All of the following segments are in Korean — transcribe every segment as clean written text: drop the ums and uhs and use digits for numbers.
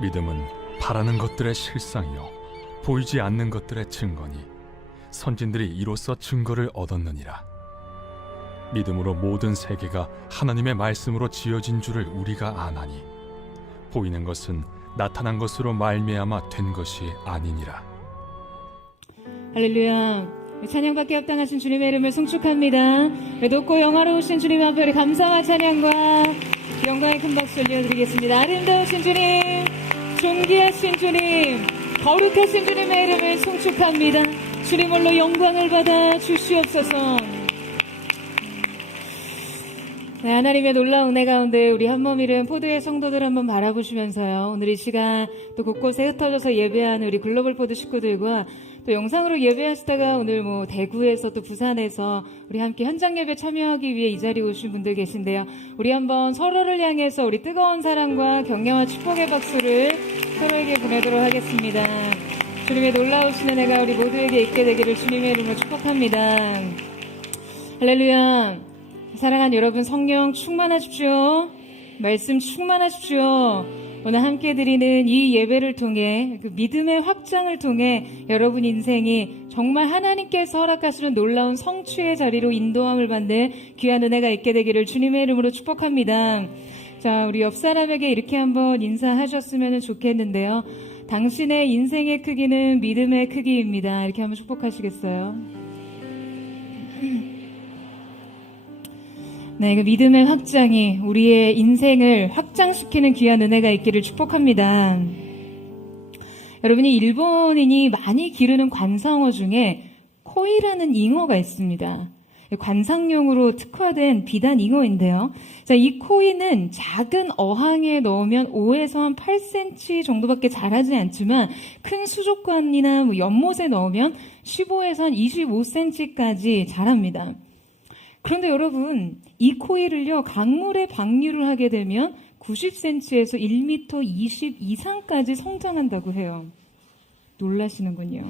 믿음은 바라는 것들의 실상이요 보이지 않는 것들의 증거니 선진들이 이로써 증거를 얻었느니라. 믿음으로 모든 세계가 하나님의 말씀으로 지어진 줄을 우리가 아나니 보이는 것은 나타난 것으로 말미암아 된 것이 아니니라. 할렐루야. 찬양받기 합당하신 주님의 이름을 송축합니다. 높고 영화로우신 주님 앞에 우리 감사와 찬양과 영광의 큰 박수 올려드리겠습니다. 아름다우신 주님, 존귀하신 주님, 거룩하신 주님의 이름을 송축합니다. 주님 홀로 영광을 받아 주시옵소서. 네, 하나님의 놀라운 은혜 가운데 우리 한몸이른 포도의 성도들 한번 바라보시면서요, 오늘 이 시간 또 곳곳에 흩어져서 예배하는 우리 글로벌 포도 식구들과 또 영상으로 예배하시다가 오늘 대구에서 또 부산에서 우리 함께 현장 예배 참여하기 위해 이 자리에 오신 분들 계신데요. 우리 한번 서로를 향해서 우리 뜨거운 사랑과 격려와 축복의 박수를 서로에게 보내도록 하겠습니다. 주님의 놀라우신 은혜가 우리 모두에게 있게 되기를 주님의 이름으로 축복합니다. 할렐루야. 사랑하는 여러분, 성령 충만하십시오. 말씀 충만하십시오. 오늘 함께 드리는 이 예배를 통해 그 믿음의 확장을 통해 여러분 인생이 정말 하나님께서 허락하시는 놀라운 성취의 자리로 인도함을 받는 귀한 은혜가 있게 되기를 주님의 이름으로 축복합니다. 자, 우리 옆 사람에게 이렇게 한번 인사하셨으면 좋겠는데요. 당신의 인생의 크기는 믿음의 크기입니다. 이렇게 한번 축복하시겠어요? 네, 그 믿음의 확장이 우리의 인생을 확장시키는 귀한 은혜가 있기를 축복합니다. 여러분이 일본인이 많이 기르는 관상어 중에 코이라는 잉어가 있습니다. 관상용으로 특화된 비단 잉어인데요. 자, 이 코이는 작은 어항에 넣으면 5에서 한 8cm 정도밖에 자라지 않지만 큰 수족관이나 연못에 넣으면 15에서 한 25cm까지 자랍니다. 그런데 여러분, 이 코이를요, 강물에 방류를 하게 되면 90cm에서 1m 20 이상까지 성장한다고 해요. 놀라시는군요.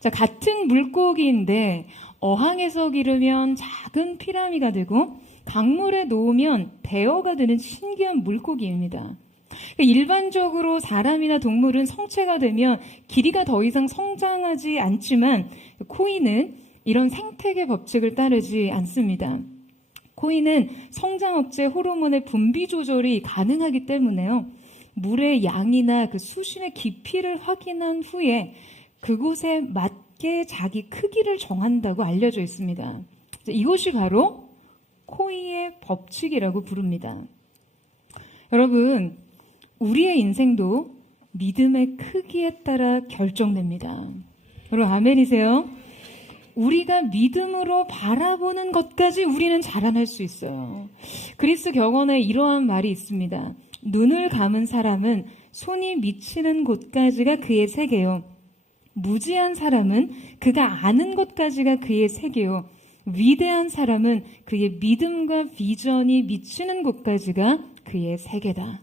자, 같은 물고기인데 어항에서 기르면 작은 피라미가 되고 강물에 놓으면 베어가 되는 신기한 물고기입니다. 일반적으로 사람이나 동물은 성체가 되면 길이가 더 이상 성장하지 않지만 코이는 이런 생태계 법칙을 따르지 않습니다. 코이는 성장 억제 호르몬의 분비 조절이 가능하기 때문에요. 물의 양이나 그 수심의 깊이를 확인한 후에 그곳에 맞게 자기 크기를 정한다고 알려져 있습니다. 이것이 바로 코이의 법칙이라고 부릅니다. 여러분, 우리의 인생도 믿음의 크기에 따라 결정됩니다. 여러분, 아멘이세요? 우리가 믿음으로 바라보는 것까지 우리는 자라날 수 있어요. 그리스 격언에 이러한 말이 있습니다. 눈을 감은 사람은 손이 미치는 곳까지가 그의 세계요. 무지한 사람은 그가 아는 곳까지가 그의 세계요. 위대한 사람은 그의 믿음과 비전이 미치는 곳까지가 그의 세계다.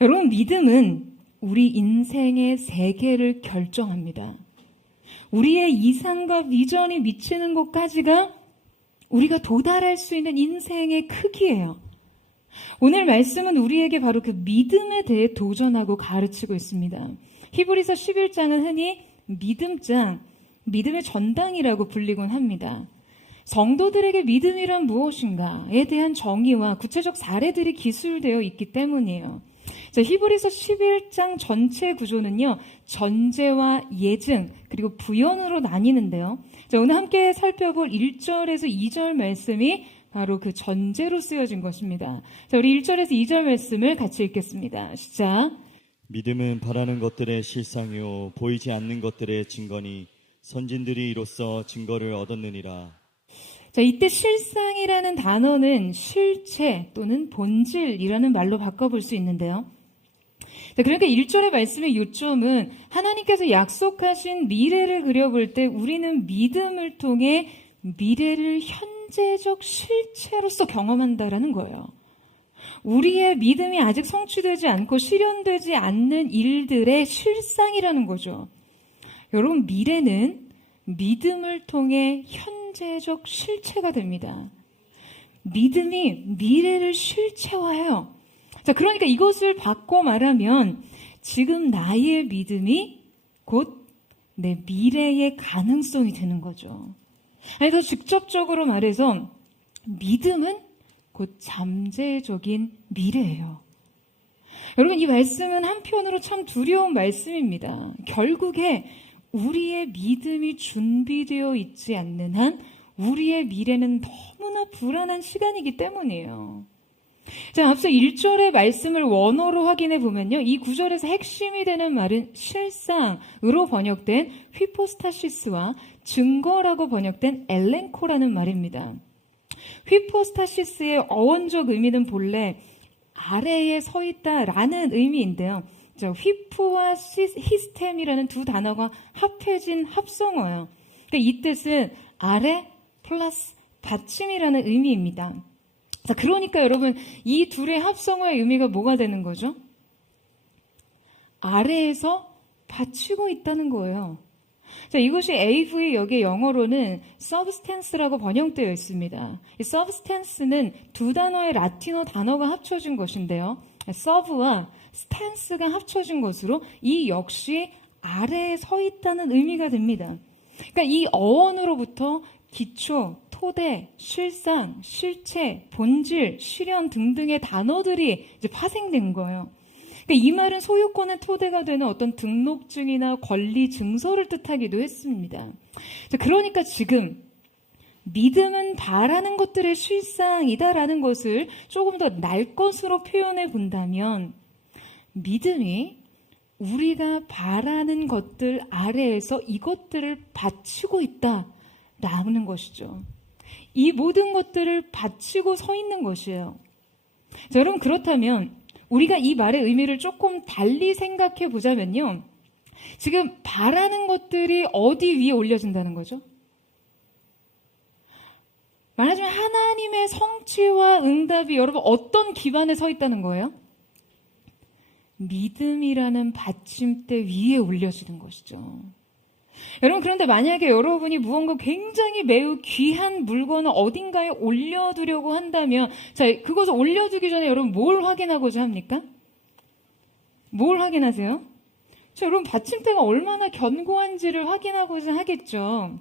여러분, 믿음은 우리 인생의 세계를 결정합니다. 우리의 이상과 비전이 미치는 곳까지가 우리가 도달할 수 있는 인생의 크기예요. 오늘 말씀은 우리에게 바로 그 믿음에 대해 도전하고 가르치고 있습니다. 히브리서 11장은 흔히 믿음장, 믿음의 전당이라고 불리곤 합니다. 성도들에게 믿음이란 무엇인가에 대한 정의와 구체적 사례들이 기술되어 있기 때문이에요. 자, 히브리서 11장 전체 구조는요, 전제와 예증 그리고 부연으로 나뉘는데요. 자, 오늘 함께 살펴볼 1절에서 2절 말씀이 바로 그 전제로 쓰여진 것입니다. 자, 우리 1절에서 2절 말씀을 같이 읽겠습니다. 시작. 믿음은 바라는 것들의 실상이요 보이지 않는 것들의 증거니 선진들이 이로써 증거를 얻었느니라. 자, 이때 실상이라는 단어는 실체 또는 본질이라는 말로 바꿔볼 수 있는데요. 자, 그러니까 1절의 말씀의 요점은 하나님께서 약속하신 미래를 그려볼 때 우리는 믿음을 통해 미래를 현재적 실체로서 경험한다라는 거예요. 우리의 믿음이 아직 성취되지 않고 실현되지 않는 일들의 실상이라는 거죠. 여러분, 미래는 믿음을 통해 현재적 실체가 됩니다. 믿음이 미래를 실체화해요. 자, 그러니까 이것을 바꿔 말하면 지금 나의 믿음이 곧 내 미래의 가능성이 되는 거죠. 아니, 더 직접적으로 말해서 믿음은 곧 잠재적인 미래예요. 여러분, 이 말씀은 한편으로 참 두려운 말씀입니다. 결국에 우리의 믿음이 준비되어 있지 않는 한 우리의 미래는 너무나 불안한 시간이기 때문이에요. 자, 앞서 1절의 말씀을 원어로 확인해 보면요. 이 구절에서 핵심이 되는 말은 실상으로 번역된 휘포스타시스와 증거라고 번역된 엘렌코라는 말입니다. 휘포스타시스의 어원적 의미는 본래 아래에 서 있다라는 의미인데요. 휘프와 히스템이라는 두 단어가 합해진 합성어예요. 그러니까 이 뜻은 아래 플러스 받침이라는 의미입니다. 자, 그러니까 여러분, 이 둘의 합성어의 의미가 뭐가 되는 거죠? 아래에서 받치고 있다는 거예요. 자, 이것이 AV 여기에 영어로는 substance라고 번역되어 있습니다. 이 substance는 두 단어의 라틴어 단어가 합쳐진 것인데요. serve와 stance가 합쳐진 것으로 이 역시 아래에 서 있다는 의미가 됩니다. 그러니까 이 어원으로부터 기초, 토대, 실상, 실체, 본질, 실현 등등의 단어들이 이제 파생된 거예요. 그러니까 이 말은 소유권의 토대가 되는 어떤 등록증이나 권리 증서를 뜻하기도 했습니다. 그러니까 지금 믿음은 바라는 것들의 실상이다라는 것을 조금 더 날 것으로 표현해 본다면 믿음이 우리가 바라는 것들 아래에서 이것들을 바치고 있다라는 것이죠. 이 모든 것들을 바치고 서 있는 것이에요. 자, 여러분, 그렇다면 우리가 이 말의 의미를 조금 달리 생각해 보자면요. 지금 바라는 것들이 어디 위에 올려진다는 거죠? 말하자면 하나님의 성취와 응답이 여러분 어떤 기반에 서 있다는 거예요? 믿음이라는 받침대 위에 올려지는 것이죠. 여러분, 그런데 만약에 여러분이 무언가 굉장히 매우 귀한 물건을 어딘가에 올려두려고 한다면, 자, 그것을 올려두기 전에 여러분 뭘 확인하고자 합니까? 뭘 확인하세요? 자, 여러분, 받침대가 얼마나 견고한지를 확인하고자 하겠죠.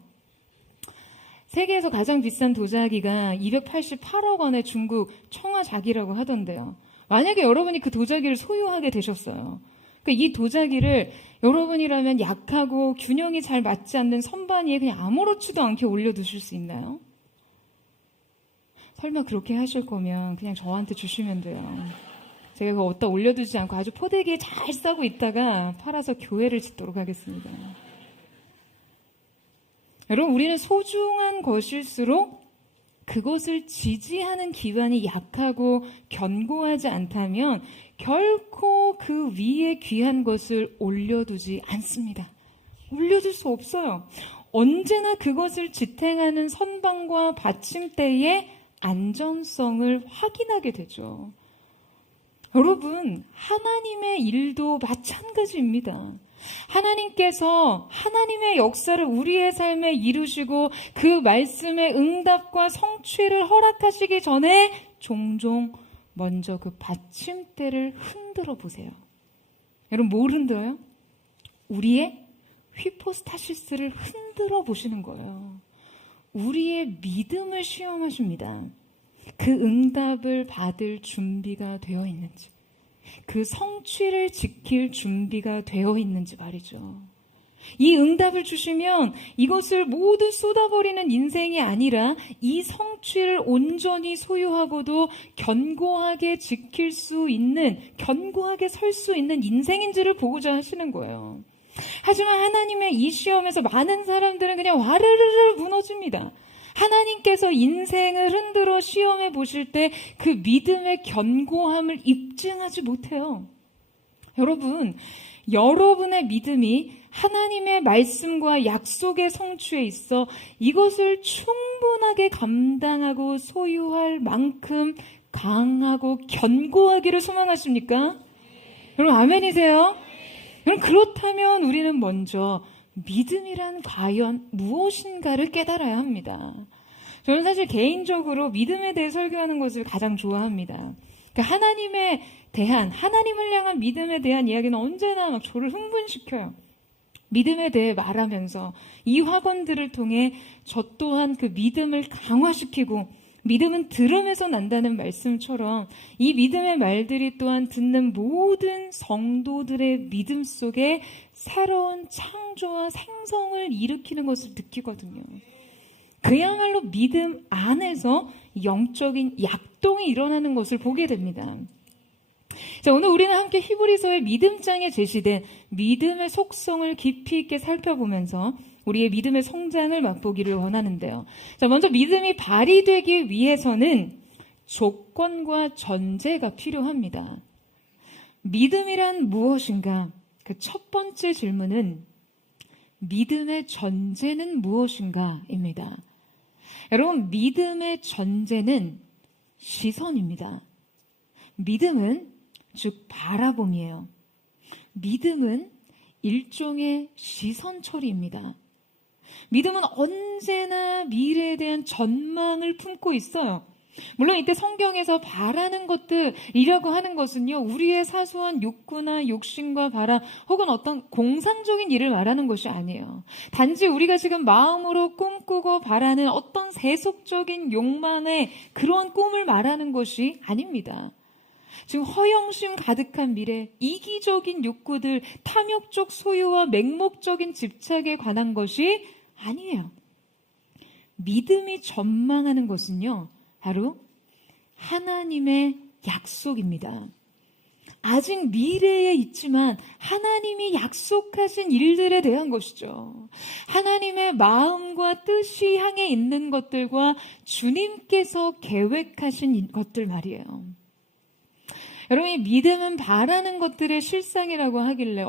세계에서 가장 비싼 도자기가 288억 원의 중국 청화자기라고 하던데요. 만약에 여러분이 그 도자기를 소유하게 되셨어요. 그러니까 이 도자기를 여러분이라면 약하고 균형이 잘 맞지 않는 선반 위에 그냥 아무렇지도 않게 올려두실 수 있나요? 설마 그렇게 하실 거면 그냥 저한테 주시면 돼요. 제가 그거 어디다 올려두지 않고 아주 포대기에 잘 싸고 있다가 팔아서 교회를 짓도록 하겠습니다. 여러분, 우리는 소중한 것일수록 그것을 지지하는 기반이 약하고 견고하지 않다면 결코 그 위에 귀한 것을 올려두지 않습니다. 올려둘 수 없어요. 언제나 그것을 지탱하는 선반과 받침대의 안전성을 확인하게 되죠. 여러분, 하나님의 일도 마찬가지입니다. 하나님께서 하나님의 역사를 우리의 삶에 이루시고 그 말씀의 응답과 성취를 허락하시기 전에 종종 먼저 그 받침대를 흔들어 보세요. 여러분, 뭘 흔들어요? 우리의 휘포스타시스를 흔들어 보시는 거예요. 우리의 믿음을 시험하십니다. 그 응답을 받을 준비가 되어 있는지, 그 성취를 지킬 준비가 되어 있는지 말이죠. 이 응답을 주시면 이것을 모두 쏟아버리는 인생이 아니라 이 성취를 온전히 소유하고도 견고하게 지킬 수 있는, 견고하게 설 수 있는 인생인지를 보고자 하시는 거예요. 하지만 하나님의 이 시험에서 많은 사람들은 그냥 와르르르 무너집니다. 하나님께서 인생을 흔들어 시험해 보실 때 그 믿음의 견고함을 입증하지 못해요. 여러분, 여러분의 믿음이 하나님의 말씀과 약속의 성취에 있어 이것을 충분하게 감당하고 소유할 만큼 강하고 견고하기를 소망하십니까? 여러분, 아멘이세요? 여러분, 그렇다면 우리는 먼저 믿음이란 과연 무엇인가를 깨달아야 합니다. 저는 사실 개인적으로 믿음에 대해 설교하는 것을 가장 좋아합니다. 그러니까 하나님에 대한, 하나님을 향한 믿음에 대한 이야기는 언제나 막 저를 흥분시켜요. 믿음에 대해 말하면서 이 학원들을 통해 저 또한 그 믿음을 강화시키고, 믿음은 들음에서 난다는 말씀처럼 이 믿음의 말들이 또한 듣는 모든 성도들의 믿음 속에 새로운 창조와 생성을 일으키는 것을 느끼거든요. 그야말로 믿음 안에서 영적인 약동이 일어나는 것을 보게 됩니다. 자, 오늘 우리는 함께 히브리서의 믿음장에 제시된 믿음의 속성을 깊이 있게 살펴보면서 우리의 믿음의 성장을 맛보기를 원하는데요. 자, 먼저 믿음이 발휘되기 위해서는 조건과 전제가 필요합니다. 믿음이란 무엇인가? 그 첫 번째 질문은 믿음의 전제는 무엇인가?입니다. 여러분, 믿음의 전제는 시선입니다. 믿음은 즉 바라봄이에요. 믿음은 일종의 시선 처리입니다. 믿음은 언제나 미래에 대한 전망을 품고 있어요. 물론 이때 성경에서 바라는 것들이라고 하는 것은요, 우리의 사소한 욕구나 욕심과 바람 혹은 어떤 공상적인 일을 말하는 것이 아니에요. 단지 우리가 지금 마음으로 꿈꾸고 바라는 어떤 세속적인 욕망의 그런 꿈을 말하는 것이 아닙니다. 지금 허영심 가득한 미래, 이기적인 욕구들, 탐욕적 소유와 맹목적인 집착에 관한 것이 아니에요. 믿음이 전망하는 것은요, 바로 하나님의 약속입니다. 아직 미래에 있지만 하나님이 약속하신 일들에 대한 것이죠. 하나님의 마음과 뜻이 향해 있는 것들과 주님께서 계획하신 것들 말이에요. 여러분이 믿음은 바라는 것들의 실상이라고 하길래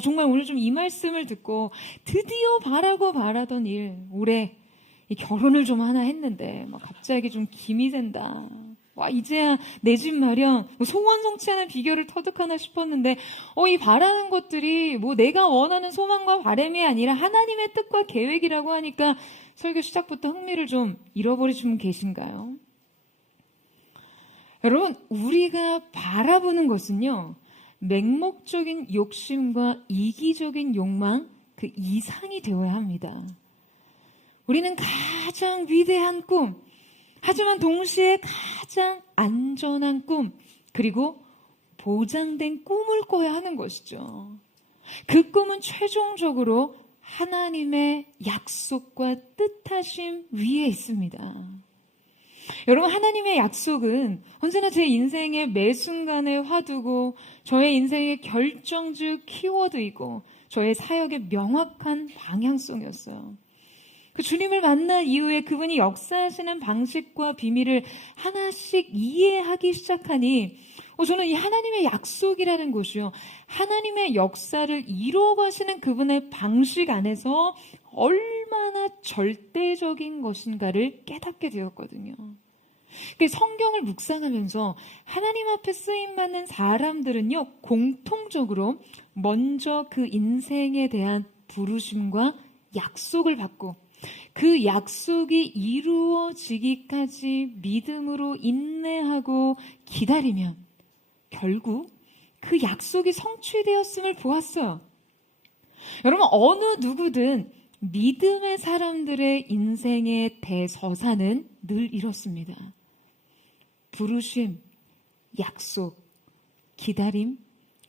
정말 오늘 좀 이 말씀을 듣고 드디어 바라던 일, 올해 이 결혼을 좀 하나 했는데 갑자기 좀 김이 된다. 이제야 내 집 마련, 소원 성취하는 비결을 터득하나 싶었는데 이 바라는 것들이 내가 원하는 소망과 바람이 아니라 하나님의 뜻과 계획이라고 하니까 설교 시작부터 흥미를 좀 잃어버리신 분 계신가요? 여러분, 우리가 바라보는 것은요, 맹목적인 욕심과 이기적인 욕망 그 이상이 되어야 합니다. 우리는 가장 위대한 꿈, 하지만 동시에 가장 안전한 꿈, 그리고 보장된 꿈을 꿔야 하는 것이죠. 그 꿈은 최종적으로 하나님의 약속과 뜻하심 위에 있습니다. 여러분, 하나님의 약속은 언제나 제 인생의 매 순간에 화두고 저의 인생의 결정적 키워드이고 저의 사역의 명확한 방향성이었어요. 그 주님을 만난 이후에 그분이 역사하시는 방식과 비밀을 하나씩 이해하기 시작하니 저는 이 하나님의 약속이라는 것이요, 하나님의 역사를 이루어가시는 그분의 방식 안에서 얼마나 절대적인 것인가를 깨닫게 되었거든요. 성경을 묵상하면서 하나님 앞에 쓰임받는 사람들은요, 공통적으로 먼저 그 인생에 대한 부르심과 약속을 받고 그 약속이 이루어지기까지 믿음으로 인내하고 기다리면 결국 그 약속이 성취되었음을 보았어요. 여러분, 어느 누구든 믿음의 사람들의 인생의 대서사는 늘 이렇습니다. 부르심, 약속, 기다림,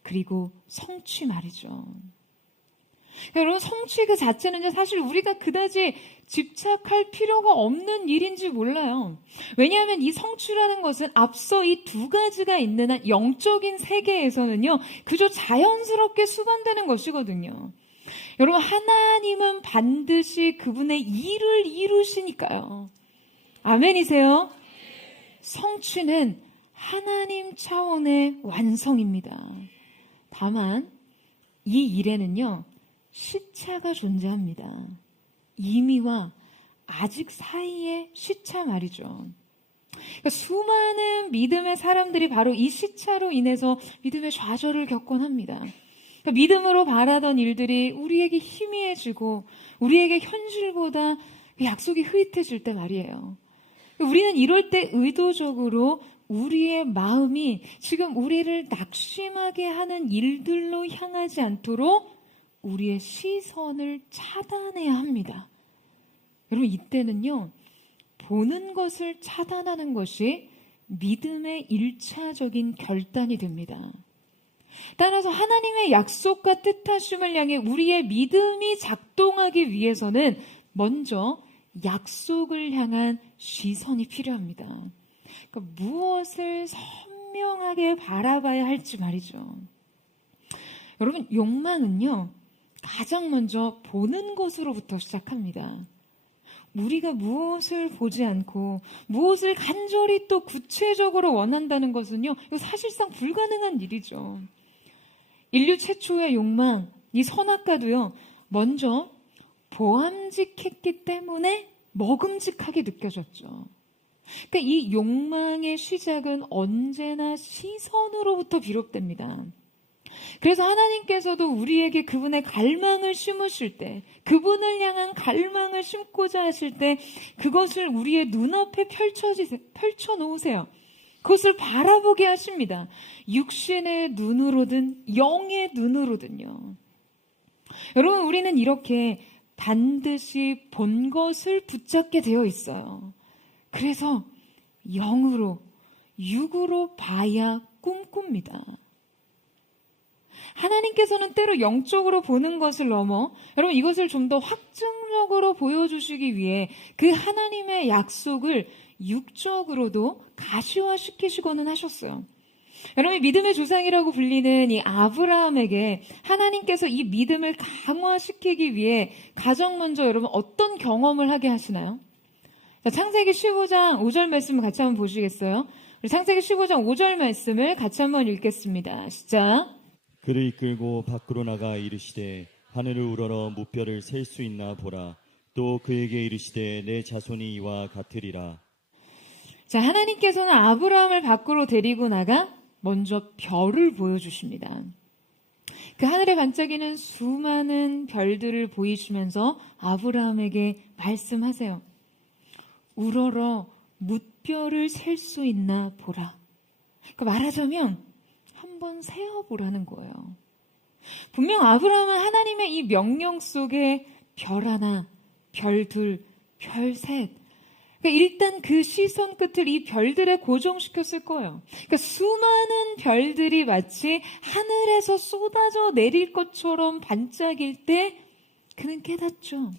그리고 성취 말이죠. 여러분, 성취 그 자체는 사실 우리가 그다지 집착할 필요가 없는 일인지 몰라요. 왜냐하면 이 성취라는 것은 앞서 이 두 가지가 있는 한 영적인 세계에서는요, 그저 자연스럽게 수반되는 것이거든요. 여러분, 하나님은 반드시 그분의 일을 이루시니까요. 아멘이세요? 성취는 하나님 차원의 완성입니다. 다만 이 일에는요, 시차가 존재합니다. 이미와 아직 사이의 시차 말이죠. 그러니까 수많은 믿음의 사람들이 바로 이 시차로 인해서 믿음의 좌절을 겪곤 합니다. 그러니까 믿음으로 바라던 일들이 우리에게 희미해지고 우리에게 현실보다 약속이 흐릿해질 때 말이에요. 우리는 이럴 때 의도적으로 우리의 마음이 지금 우리를 낙심하게 하는 일들로 향하지 않도록 우리의 시선을 차단해야 합니다. 여러분, 이때는요, 보는 것을 차단하는 것이 믿음의 1차적인 결단이 됩니다. 따라서 하나님의 약속과 뜻하심을 향해 우리의 믿음이 작동하기 위해서는 먼저 약속을 향한 시선이 필요합니다. 그러니까 무엇을 선명하게 바라봐야 할지 말이죠. 여러분, 욕망은요, 가장 먼저 보는 것으로부터 시작합니다. 우리가 무엇을 보지 않고 무엇을 간절히 또 구체적으로 원한다는 것은요, 이거 사실상 불가능한 일이죠. 인류 최초의 욕망, 이 선악과도요, 먼저 보암직했기 때문에 먹음직하게 느껴졌죠. 그러니까 이 욕망의 시작은 언제나 시선으로부터 비롯됩니다. 그래서 하나님께서도 우리에게 그분의 갈망을 심으실 때, 그분을 향한 갈망을 심고자 하실 때 그것을 우리의 눈앞에 펼쳐놓으세요. 그것을 바라보게 하십니다. 육신의 눈으로든 영의 눈으로든요. 여러분, 우리는 이렇게 반드시 본 것을 붙잡게 되어 있어요. 그래서 영으로, 육으로 봐야 꿈꿉니다. 하나님께서는 때로 영적으로 보는 것을 넘어 여러분, 이것을 좀 더 확증적으로 보여주시기 위해 그 하나님의 약속을 육적으로도 가시화시키시고는 하셨어요. 여러분, 믿음의 조상이라고 불리는 이 아브라함에게 하나님께서 이 믿음을 강화시키기 위해 가장 먼저 여러분 어떤 경험을 하게 하시나요? 자, 창세기 15장 5절 말씀을 같이 한번 보시겠어요? 우리 창세기 15장 5절 말씀을 같이 한번 읽겠습니다. 시작. 그를 이끌고 밖으로 나가 이르시되 하늘을 우러러 무뼈를 셀 수 있나 보라. 또 그에게 이르시되 내 자손이 이와 같으리라. 자, 하나님께서는 아브라함을 밖으로 데리고 나가 먼저 별을 보여주십니다. 그 하늘에 반짝이는 수많은 별들을 보이시면서 아브라함에게 말씀하세요. 우러러 무뼈를 셀 수 있나 보라. 그 말하자면 한번 세어보라는 거예요. 분명 아브라함은 하나님의 이 명령 속에 별 하나, 별 둘, 별 셋, 그러니까 일단 그 시선 끝을 이 별들에 고정시켰을 거예요. 그러니까 수많은 별들이 마치 하늘에서 쏟아져 내릴 것처럼 반짝일 때 그는 깨닫죠.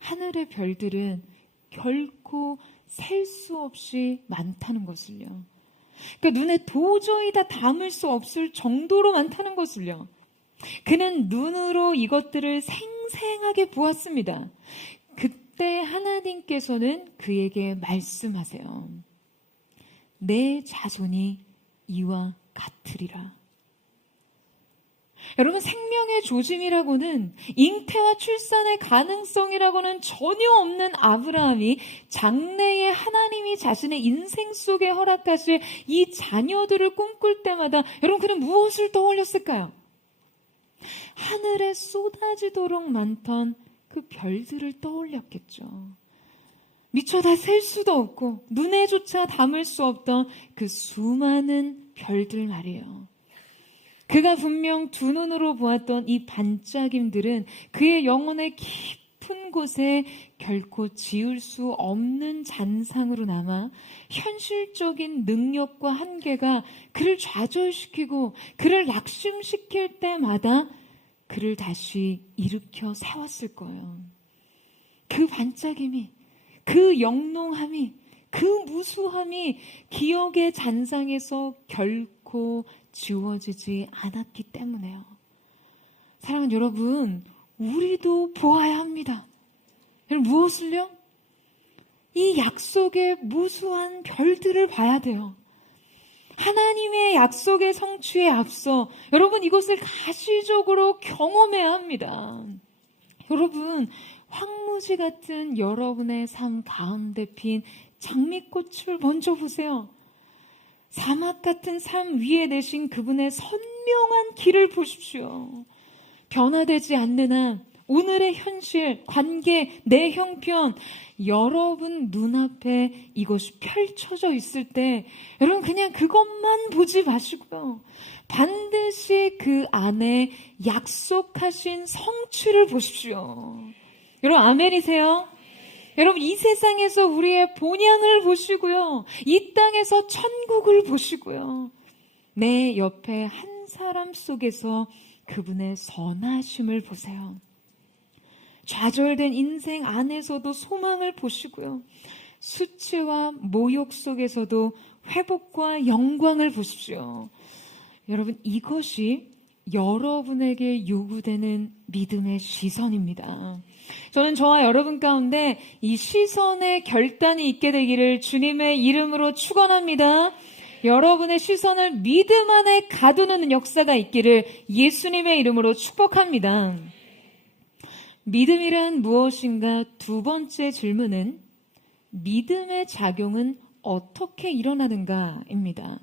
하늘의 별들은 결코 셀 수 없이 많다는 것을요. 그러니까 눈에 도저히 다 담을 수 없을 정도로 많다는 것을요. 그는 눈으로 이것들을 생생하게 보았습니다. 그때 하나님께서는 그에게 말씀하세요. 내 자손이 이와 같으리라. 여러분, 생명의 조짐이라고는, 잉태와 출산의 가능성이라고는 전혀 없는 아브라함이 장래에 하나님이 자신의 인생 속에 허락하실 이 자녀들을 꿈꿀 때마다 여러분, 그는 무엇을 떠올렸을까요? 하늘에 쏟아지도록 많던 그 별들을 떠올렸겠죠. 미처 다 셀 수도 없고 눈에조차 담을 수 없던 그 수많은 별들 말이에요. 그가 분명 두 눈으로 보았던 이 반짝임들은 그의 영혼의 깊은 곳에 결코 지울 수 없는 잔상으로 남아 현실적인 능력과 한계가 그를 좌절시키고 그를 낙심시킬 때마다 그를 다시 일으켜 세웠을 거예요. 그 반짝임이, 그 영롱함이, 그 무수함이 기억의 잔상에서 결코 지워지지 않았기 때문에요. 사랑하는 여러분, 우리도 보아야 합니다. 여러분, 무엇을요? 이 약속의 무수한 별들을 봐야 돼요. 하나님의 약속의 성취에 앞서 여러분, 이것을 가시적으로 경험해야 합니다. 여러분, 황무지 같은 여러분의 삶 가운데 핀 장미꽃을 먼저 보세요. 사막 같은 삶 위에 내신 그분의 선명한 길을 보십시오. 변화되지 않는 한 오늘의 현실, 관계, 내 형편, 여러분 눈앞에 이것이 펼쳐져 있을 때 여러분 그냥 그것만 보지 마시고요. 반드시 그 안에 약속하신 성취를 보십시오. 여러분 아멘이세요? 여러분 이 세상에서 우리의 본향을 보시고요. 이 땅에서 천국을 보시고요. 내 옆에 한 사람 속에서 그분의 선하심을 보세요. 좌절된 인생 안에서도 소망을 보시고요. 수치와 모욕 속에서도 회복과 영광을 보십시오. 여러분 이것이 여러분에게 요구되는 믿음의 시선입니다. 저는 저와 여러분 가운데 이 시선의 결단이 있게 되기를 주님의 이름으로 축원합니다. 여러분의 시선을 믿음 안에 가두는 역사가 있기를 예수님의 이름으로 축복합니다. 믿음이란 무엇인가? 두 번째 질문은 믿음의 작용은 어떻게 일어나는가입니다.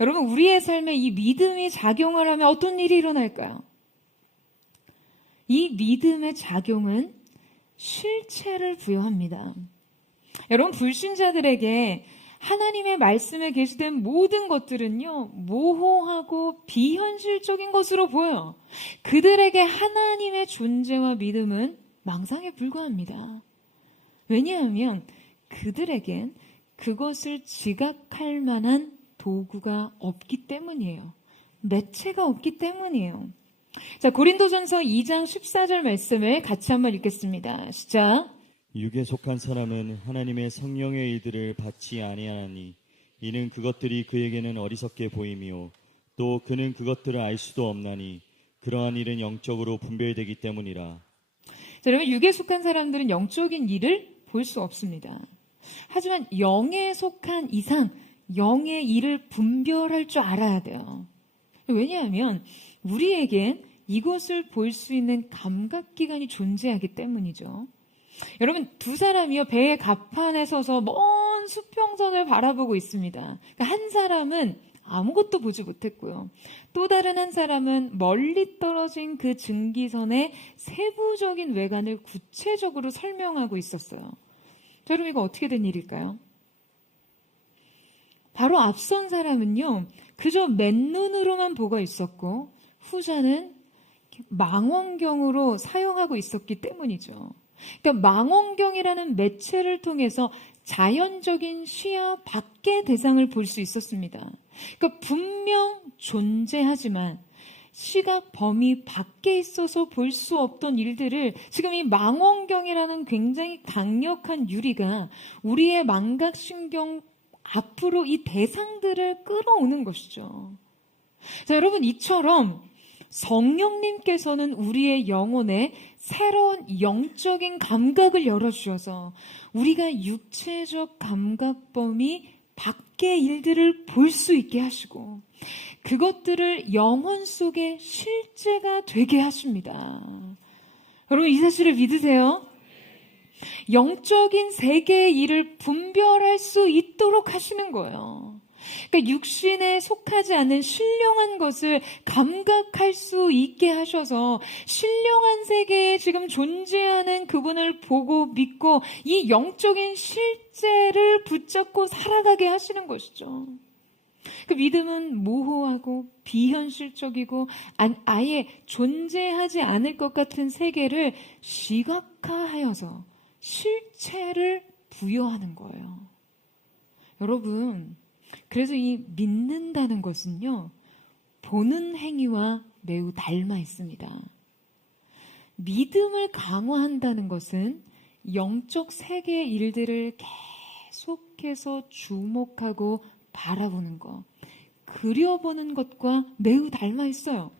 여러분 우리의 삶에 이 믿음이 작용을 하면 어떤 일이 일어날까요? 이 믿음의 작용은 실체를 부여합니다. 여러분 불신자들에게 하나님의 말씀에 게시된 모든 것들은요 모호하고 비현실적인 것으로 보여요. 그들에게 하나님의 존재와 믿음은 망상에 불과합니다. 왜냐하면 그들에겐 그것을 지각할 만한 도구가 없기 때문이에요. 매체가 없기 때문이에요. 자, 고린도전서 2장 14절 말씀을 같이 한번 읽겠습니다. 시작. 육에 속한 사람은 하나님의 성령의 일들을 받지 아니하나니 이는 그것들이 그에게는 어리석게 보이며 또 그는 그것들을 알 수도 없나니 그러한 일은 영적으로 분별되기 때문이라. 자, 여러분 육에 속한 사람들은 영적인 일을 볼 수 없습니다. 하지만 영에 속한 이상 영의 일을 분별할 줄 알아야 돼요. 왜냐하면 우리에겐 이것을 볼 수 있는 감각기관이 존재하기 때문이죠. 여러분 두 사람이요 배의 갑판에 서서 먼 수평선을 바라보고 있습니다. 그러니까 한 사람은 아무것도 보지 못했고요. 또 다른 한 사람은 멀리 떨어진 그 증기선의 세부적인 외관을 구체적으로 설명하고 있었어요. 자, 여러분 이거 어떻게 된 일일까요? 바로 앞선 사람은요 그저 맨눈으로만 보고 있었고 후자는 망원경으로 사용하고 있었기 때문이죠. 그러니까 망원경이라는 매체를 통해서 자연적인 시야 밖의 대상을 볼 수 있었습니다. 그러니까 분명 존재하지만 시각 범위 밖에 있어서 볼 수 없던 일들을 지금 이 망원경이라는 굉장히 강력한 유리가 우리의 망각신경 앞으로 이 대상들을 끌어오는 것이죠. 자, 여러분 이처럼 성령님께서는 우리의 영혼에 새로운 영적인 감각을 열어주셔서 우리가 육체적 감각 범위 밖의 일들을 볼 수 있게 하시고 그것들을 영혼 속에 실제가 되게 하십니다. 여러분 이 사실을 믿으세요? 영적인 세계의 일을 분별할 수 있도록 하시는 거예요. 그러니까 육신에 속하지 않은 신령한 것을 감각할 수 있게 하셔서 신령한 세계에 지금 존재하는 그분을 보고 믿고 이 영적인 실제를 붙잡고 살아가게 하시는 것이죠. 그 믿음은 모호하고 비현실적이고 아예 존재하지 않을 것 같은 세계를 시각화하여서 실체를 부여하는 거예요. 여러분 그래서 이 믿는다는 것은요 보는 행위와 매우 닮아 있습니다. 믿음을 강화한다는 것은 영적 세계의 일들을 계속해서 주목하고 바라보는 것, 그려보는 것과 매우 닮아 있어요.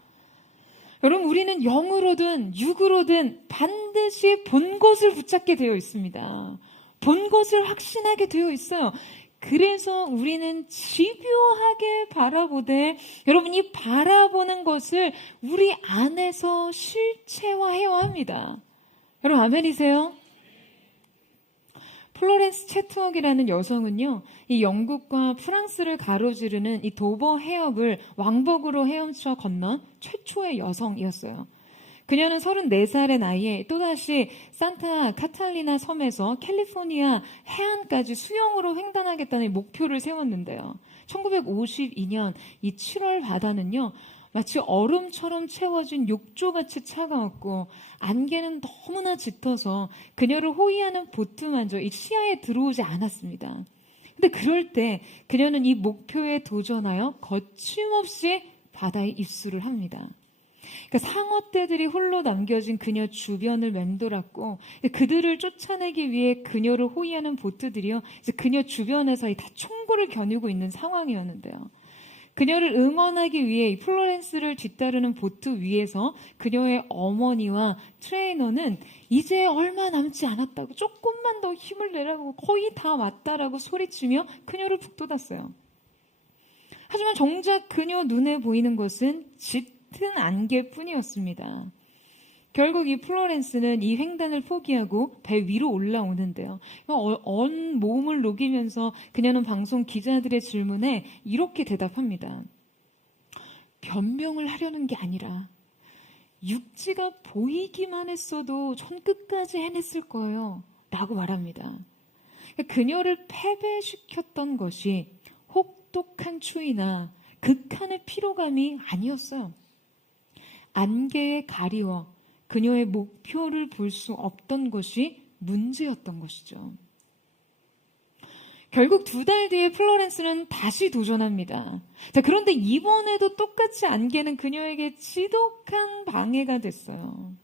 여러분 우리는 영으로든 육으로든 반드시 본 것을 붙잡게 되어 있습니다. 본 것을 확신하게 되어 있어요. 그래서 우리는 집요하게 바라보되 여러분 이 바라보는 것을 우리 안에서 실체화해야 합니다. 여러분 아멘이세요? 플로렌스 채트웍이라는 여성은요 이 영국과 프랑스를 가로지르는 이 도버 해협을 왕복으로 헤엄쳐 건넌 최초의 여성이었어요. 그녀는 34살의 나이에 또다시 산타 카탈리나 섬에서 캘리포니아 해안까지 수영으로 횡단하겠다는 목표를 세웠는데요. 1952년 이 7월 바다는요, 마치 얼음처럼 채워진 욕조같이 차가웠고 안개는 너무나 짙어서 그녀를 호위하는 보트마저 이 시야에 들어오지 않았습니다. 근데 그럴 때 그녀는 이 목표에 도전하여 거침없이 바다에 입수를 합니다. 그러니까 상어떼들이 홀로 남겨진 그녀 주변을 맴돌았고 그들을 쫓아내기 위해 그녀를 호위하는 보트들이요, 이제 그녀 주변에서 다 총구를 겨누고 있는 상황이었는데요. 그녀를 응원하기 위해 이 플로렌스를 뒤따르는 보트 위에서 그녀의 어머니와 트레이너는 이제 얼마 남지 않았다고, 조금만 더 힘을 내라고, 거의 다 왔다라고 소리치며 그녀를 북돋았어요. 하지만 정작 그녀 눈에 보이는 것은 짙은 안개뿐이었습니다. 결국 이 플로렌스는 이 횡단을 포기하고 배 위로 올라오는데요. 언 몸을 녹이면서 그녀는 방송 기자들의 질문에 이렇게 대답합니다. 변명을 하려는 게 아니라 육지가 보이기만 했어도 전 끝까지 해냈을 거예요 라고 말합니다. 그녀를 패배시켰던 것이 혹독한 추위나 극한의 피로감이 아니었어요. 안개에 가리워 그녀의 목표를 볼 수 없던 것이 문제였던 것이죠. 결국 2달 뒤에 플로렌스는 다시 도전합니다. 자, 그런데 이번에도 똑같이 안개는 그녀에게 지독한 방해가 됐어요.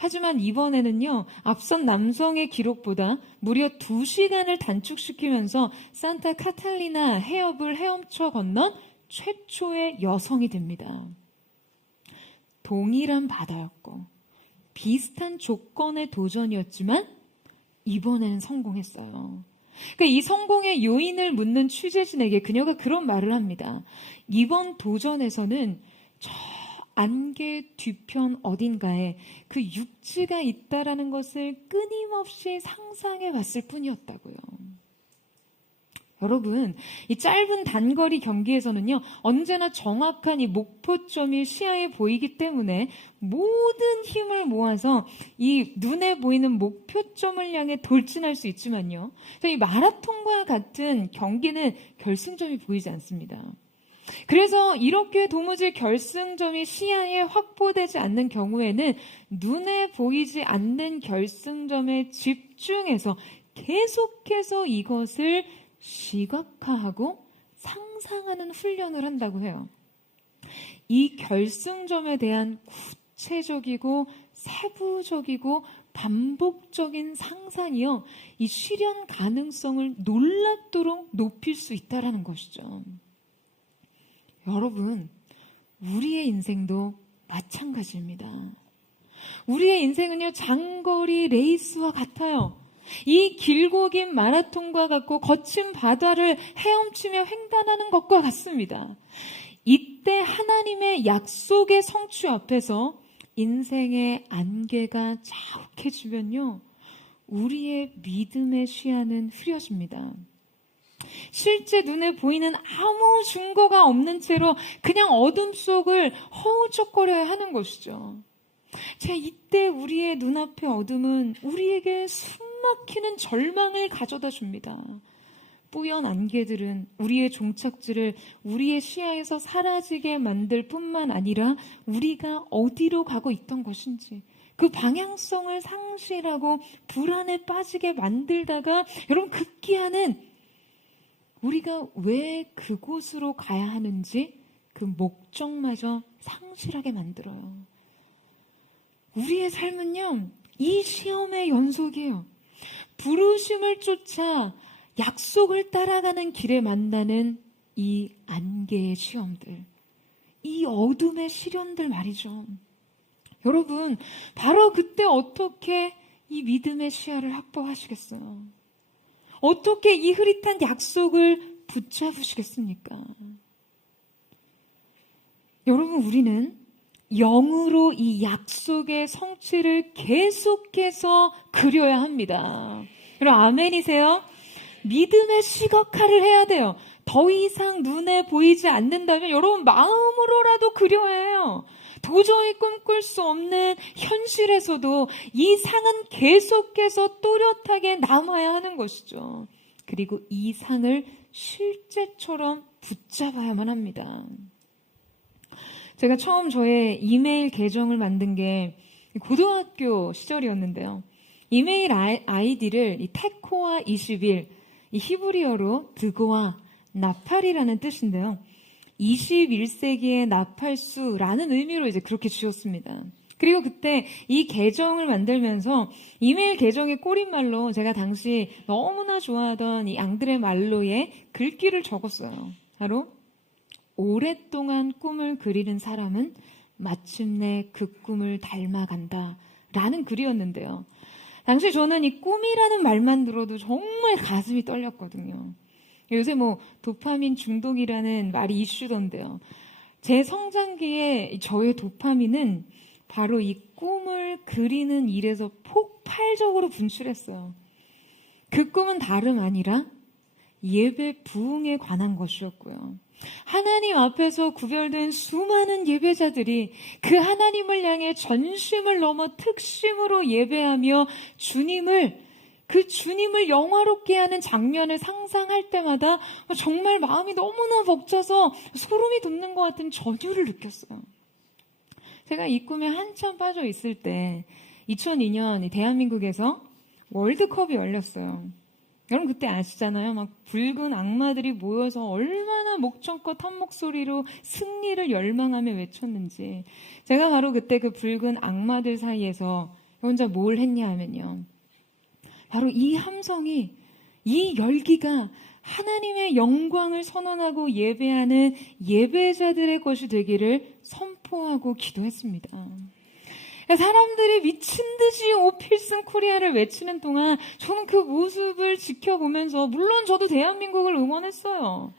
하지만 이번에는요, 앞선 남성의 기록보다 무려 2시간을 단축시키면서 산타 카탈리나 해협을 헤엄쳐 건넌 최초의 여성이 됩니다. 동일한 바다였고 비슷한 조건의 도전이었지만 이번에는 성공했어요. 그러니까 이 성공의 요인을 묻는 취재진에게 그녀가 그런 말을 합니다. 이번 도전에서는 저 안개 뒤편 어딘가에 그 육지가 있다라는 것을 끊임없이 상상해 왔을 뿐이었다고요. 여러분, 이 짧은 단거리 경기에서는요, 언제나 정확한 이 목표점이 시야에 보이기 때문에 모든 힘을 모아서 이 눈에 보이는 목표점을 향해 돌진할 수 있지만요, 이 마라톤과 같은 경기는 결승점이 보이지 않습니다. 그래서 이렇게 도무지 결승점이 시야에 확보되지 않는 경우에는 눈에 보이지 않는 결승점에 집중해서 계속해서 이것을 시각화하고 상상하는 훈련을 한다고 해요. 이 결승점에 대한 구체적이고 세부적이고 반복적인 상상이요, 이 실현 가능성을 놀랍도록 높일 수 있다는 것이죠. 여러분, 우리의 인생도 마찬가지입니다. 우리의 인생은요, 장거리 레이스와 같아요. 이 길고 긴 마라톤과 같고 거친 바다를 헤엄치며 횡단하는 것과 같습니다. 이때 하나님의 약속의 성취 앞에서 인생의 안개가 자욱해지면요, 우리의 믿음의 시야는 흐려집니다. 실제 눈에 보이는 아무 증거가 없는 채로 그냥 어둠 속을 허우적거려야 하는 것이죠. 자, 이때 우리의 눈앞의 어둠은 우리에게 숨막히는 절망을 가져다 줍니다. 뿌연 안개들은 우리의 종착지를 우리의 시야에서 사라지게 만들 뿐만 아니라 우리가 어디로 가고 있던 것인지 그 방향성을 상실하고 불안에 빠지게 만들다가, 여러분, 급기야는 우리가 왜 그곳으로 가야 하는지 그 목적마저 상실하게 만들어요. 우리의 삶은요, 이 시험의 연속이에요. 부르심을 쫓아 약속을 따라가는 길에 만나는 이 안개의 시험들, 이 어둠의 시련들 말이죠. 여러분, 바로 그때 어떻게 이 믿음의 시야를 확보하시겠어요? 어떻게 이 흐릿한 약속을 붙잡으시겠습니까? 여러분, 우리는 영으로 이 약속의 성취를 계속해서 그려야 합니다. 여러분, 아멘이세요? 믿음의 시각화를 해야 돼요. 더 이상 눈에 보이지 않는다면 여러분 마음으로라도 그려야 해요. 도저히 꿈꿀 수 없는 현실에서도 이 상은 계속해서 또렷하게 남아야 하는 것이죠. 그리고 이 상을 실제처럼 붙잡아야만 합니다. 제가 처음 저의 이메일 계정을 만든 게 고등학교 시절이었는데요. 이메일 아이디를 테코아 21, 이 히브리어로 드고아 나팔이라는 뜻인데요. 21세기의 나팔수라는 의미로 이제 그렇게 지었습니다. 그리고 그때 이 계정을 만들면서 이메일 계정의 꼬릿말로 제가 당시 너무나 좋아하던 이 앙드레 말로의 글귀를 적었어요. 바로 오랫동안 꿈을 그리는 사람은 마침내 그 꿈을 닮아간다 라는 글이었는데요. 당시 저는 이 꿈이라는 말만 들어도 정말 가슴이 떨렸거든요. 요새 도파민 중독이라는 말이 이슈던데요. 제 성장기에 저의 도파민은 바로 이 꿈을 그리는 일에서 폭발적으로 분출했어요. 그 꿈은 다름 아니라 예배 부흥에 관한 것이었고요. 하나님 앞에서 구별된 수많은 예배자들이 그 하나님을 향해 전심을 넘어 특심으로 예배하며 그 주님을 영화롭게 하는 장면을 상상할 때마다 정말 마음이 너무나 벅차서 소름이 돋는 것 같은 전율을 느꼈어요. 제가 이 꿈에 한참 빠져 있을 때 2002년 대한민국에서 월드컵이 열렸어요. 여러분 그때 아시잖아요. 막 붉은 악마들이 모여서 얼마나 목청껏 한 목소리로 승리를 열망하며 외쳤는지. 제가 바로 그때 그 붉은 악마들 사이에서 혼자 뭘 했냐 하면요. 바로 이 함성이, 이 열기가 하나님의 영광을 선언하고 예배하는 예배자들의 것이 되기를 선포하고 기도했습니다. 사람들이 미친 듯이 오필슨 코리아를 외치는 동안 저는 그 모습을 지켜보면서 물론 저도 대한민국을 응원했어요.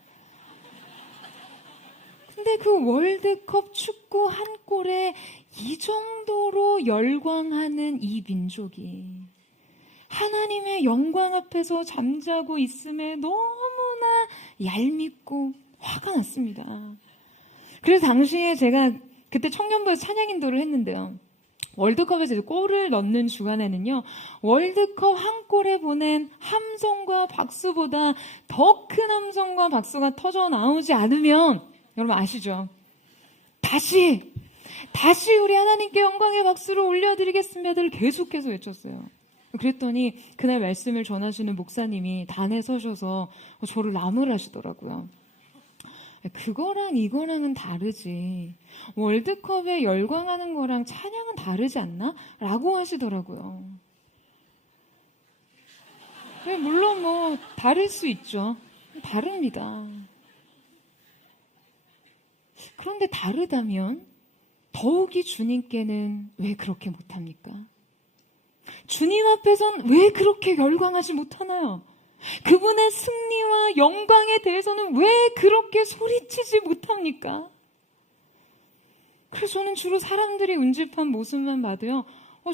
근데 그 월드컵 축구 한 골에 이 정도로 열광하는 이 민족이 하나님의 영광 앞에서 잠자고 있음에 너무나 얄밉고 화가 났습니다. 그래서 당시에 제가 그때 청년부에서 찬양 인도를 했는데요. 월드컵에서 골을 넣는 주간에는요, 월드컵 한 골에 보낸 함성과 박수보다 더 큰 함성과 박수가 터져 나오지 않으면, 여러분 아시죠? 다시 우리 하나님께 영광의 박수를 올려드리겠습니다를 계속해서 외쳤어요. 그랬더니 그날 말씀을 전하시는 목사님이 단에 서셔서 저를 나무라시더라고요. 그거랑 이거랑은 다르지. 월드컵에 열광하는 거랑 찬양은 다르지 않나? 라고 하시더라고요. 물론 다를 수 있죠. 다릅니다. 그런데 다르다면 더욱이 주님께는 왜 그렇게 못합니까? 주님 앞에선 왜 그렇게 열광하지 못하나요? 그분의 승리와 영광에 대해서는 왜 그렇게 소리치지 못합니까? 그래서 저는 주로 사람들이 운집한 모습만 봐도요,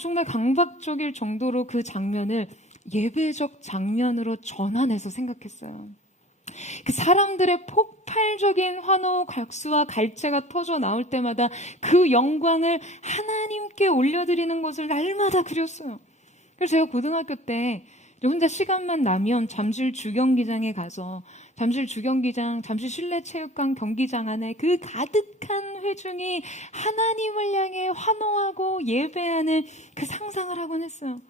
정말 강박적일 정도로 그 장면을 예배적 장면으로 전환해서 생각했어요. 그 사람들의 폭발적인 환호, 각수와 갈채가 터져 나올 때마다 그 영광을 하나님께 올려드리는 것을 날마다 그렸어요. 그래서 제가 고등학교 때 혼자 시간만 나면 잠실 주경기장에 가서 잠실 주경기장, 잠실 실내체육관 경기장 안에 그 가득한 회중이 하나님을 향해 환호하고 예배하는 그 상상을 하곤 했어요.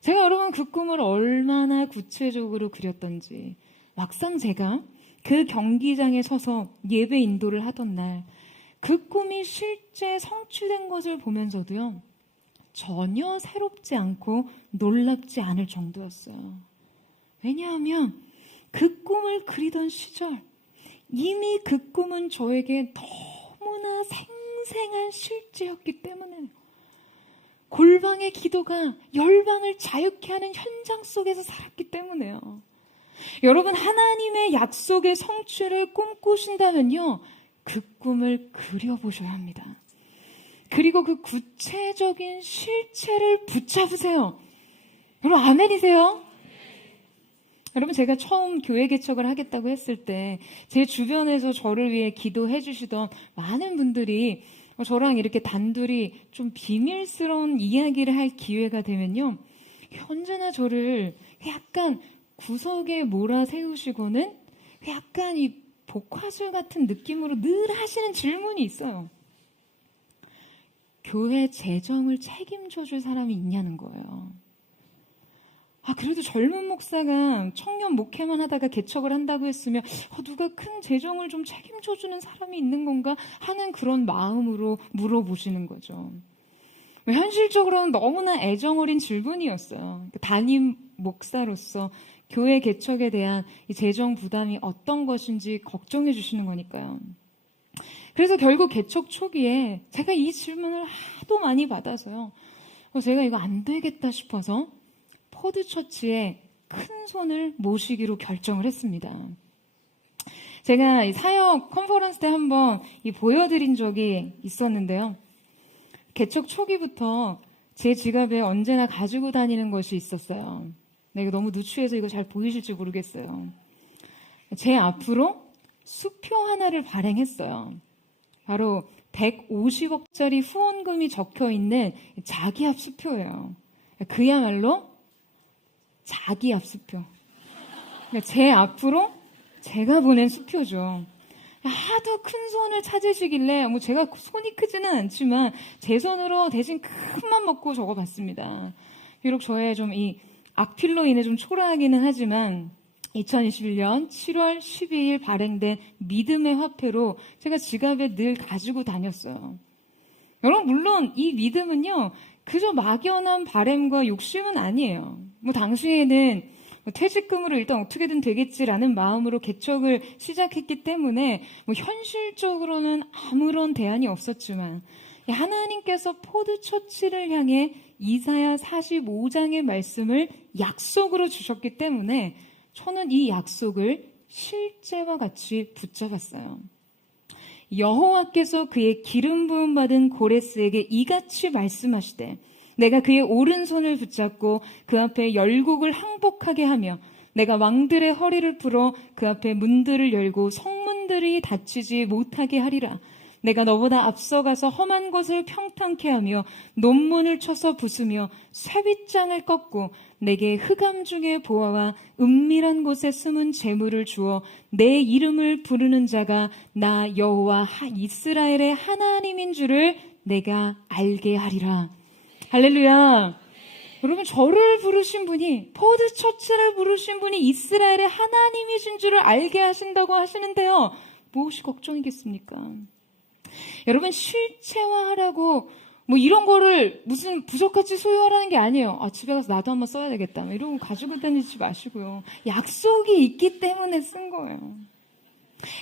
제가 여러분 그 꿈을 얼마나 구체적으로 그렸던지, 막상 제가 그 경기장에 서서 예배 인도를 하던 날 그 꿈이 실제 성취된 것을 보면서도요, 전혀 새롭지 않고 놀랍지 않을 정도였어요. 왜냐하면 그 꿈을 그리던 시절 이미 그 꿈은 저에게 너무나 생생한 실제였기 때문에, 골방의 기도가 열방을 자유케 하는 현장 속에서 살았기 때문에요. 여러분, 하나님의 약속의 성취를 꿈꾸신다면요, 그 꿈을 그려보셔야 합니다. 그리고 그 구체적인 실체를 붙잡으세요. 여러분 아멘이세요? 여러분, 제가 처음 교회 개척을 하겠다고 했을 때 제 주변에서 저를 위해 기도해 주시던 많은 분들이 저랑 이렇게 단둘이 좀 비밀스러운 이야기를 할 기회가 되면요. 언제나 저를 약간 구석에 몰아세우시고는 약간 이 복화술 같은 느낌으로 늘 하시는 질문이 있어요. 교회 재정을 책임져 줄 사람이 있냐는 거예요. 그래도 젊은 목사가 청년 목회만 하다가 개척을 한다고 했으면 누가 큰 재정을 좀 책임져 주는 사람이 있는 건가 하는 그런 마음으로 물어보시는 거죠. 현실적으로는 너무나 애정어린 질문이었어요. 담임 목사로서 교회 개척에 대한 이 재정 부담이 어떤 것인지 걱정해 주시는 거니까요. 그래서 결국 개척 초기에 제가 이 질문을 하도 많이 받아서요. 제가 이거 안 되겠다 싶어서 포드처치에 큰 손을 모시기로 결정을 했습니다. 제가 이 사역 컨퍼런스 때 한번 보여드린 적이 있었는데요. 개척 초기부터 제 지갑에 언제나 가지고 다니는 것이 있었어요. 이거 너무 누추해서 이거 잘 보이실지 모르겠어요. 제 앞으로 수표 하나를 발행했어요. 바로 150억짜리 후원금이 적혀있는 자기압 수표예요. 그야말로 자기압 수표. 제 앞으로 제가 보낸 수표죠. 하도 큰 손을 찾으시길래 제가 손이 크지는 않지만 제 손으로 대신 큰 맘 먹고 적어봤습니다. 비록 저의 좀 이 악필로 인해 좀 초라하기는 하지만 2021년 7월 12일 발행된 믿음의 화폐로 제가 지갑에 늘 가지고 다녔어요. 여러분 물론 이 믿음은요 그저 막연한 바램과 욕심은 아니에요. 당시에는 퇴직금으로 일단 어떻게든 되겠지라는 마음으로 개척을 시작했기 때문에 현실적으로는 아무런 대안이 없었지만 하나님께서 포드처치를 향해 이사야 45장의 말씀을 약속으로 주셨기 때문에 저는 이 약속을 실제와 같이 붙잡았어요. 여호와께서 그의 기름 부음 받은 고레스에게 이같이 말씀하시되 내가 그의 오른손을 붙잡고 그 앞에 열국을 항복하게 하며 내가 왕들의 허리를 풀어 그 앞에 문들을 열고 성문들이 닫히지 못하게 하리라. 내가 너보다 앞서가서 험한 것을 평탄케 하며 논문을 쳐서 부수며 쇠빗장을 꺾고 내게 흑암 중에 보아와 은밀한 곳에 숨은 재물을 주어 내 이름을 부르는 자가 나 여호와 이스라엘의 하나님인 줄을 내가 알게 하리라. 할렐루야. 여러분 저를 부르신 분이 포드처치를 부르신 분이 이스라엘의 하나님이신 줄을 알게 하신다고 하시는데요. 무엇이 걱정이겠습니까? 여러분 실체화하라고 이런 거를 무슨 부적같이 소유하라는 게 아니에요. 집에 가서 나도 한번 써야 되겠다. 이러고 가지고 다니지 마시고요. 약속이 있기 때문에 쓴 거예요.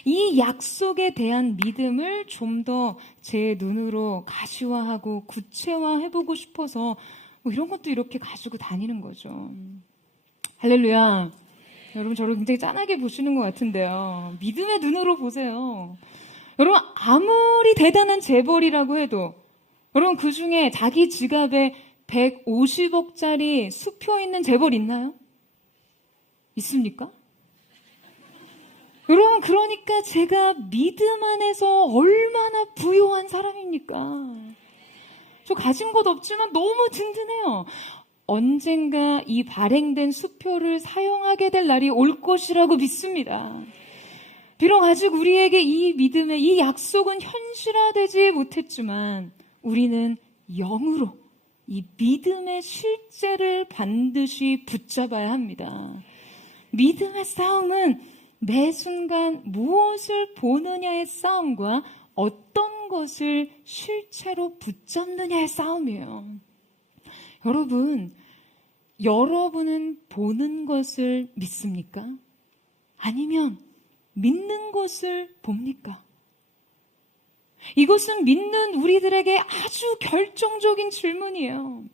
이 약속에 대한 믿음을 좀 더 제 눈으로 가시화하고 구체화해보고 싶어서 이런 것도 이렇게 가지고 다니는 거죠. 할렐루야. 여러분 저를 굉장히 짠하게 보시는 것 같은데요. 믿음의 눈으로 보세요. 여러분 아무리 대단한 재벌이라고 해도 여러분 그중에 자기 지갑에 150억짜리 수표 있는 재벌 있나요? 있습니까? 여러분 그러니까 제가 믿음 안에서 얼마나 부유한 사람입니까? 저 가진 것 없지만 너무 든든해요. 언젠가 이 발행된 수표를 사용하게 될 날이 올 것이라고 믿습니다. 비록 아직 우리에게 이 믿음의 이 약속은 현실화되지 못했지만 우리는 영으로 이 믿음의 실제를 반드시 붙잡아야 합니다. 믿음의 싸움은 매 순간 무엇을 보느냐의 싸움과 어떤 것을 실체로 붙잡느냐의 싸움이에요. 여러분은 보는 것을 믿습니까? 아니면 믿는 것을 봅니까? 이것은 믿는 우리들에게 아주 결정적인 질문이에요.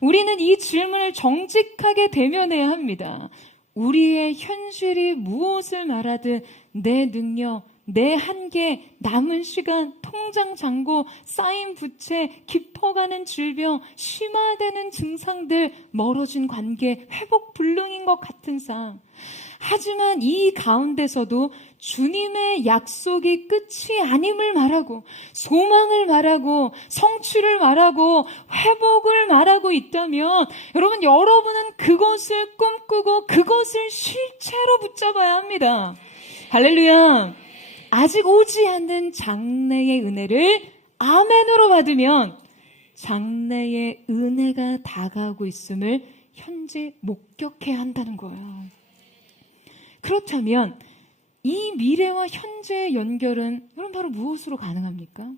우리는 이 질문을 정직하게 대면해야 합니다. 우리의 현실이 무엇을 말하든 내 능력, 내 한계, 남은 시간, 통장 잔고, 쌓인 부채, 깊어가는 질병, 심화되는 증상들, 멀어진 관계, 회복 불능인 것 같은 상황. 하지만 이 가운데서도 주님의 약속이 끝이 아님을 말하고, 소망을 말하고, 성취를 말하고, 회복을 말하고 있다면 여러분은 그것을 꿈꾸고 그것을 실체로 붙잡아야 합니다. 할렐루야. 아직 오지 않는 장래의 은혜를 아멘으로 받으면 장래의 은혜가 다가오고 있음을 현재 목격해야 한다는 거예요. 그렇다면 이 미래와 현재의 연결은 여러분 바로 무엇으로 가능합니까?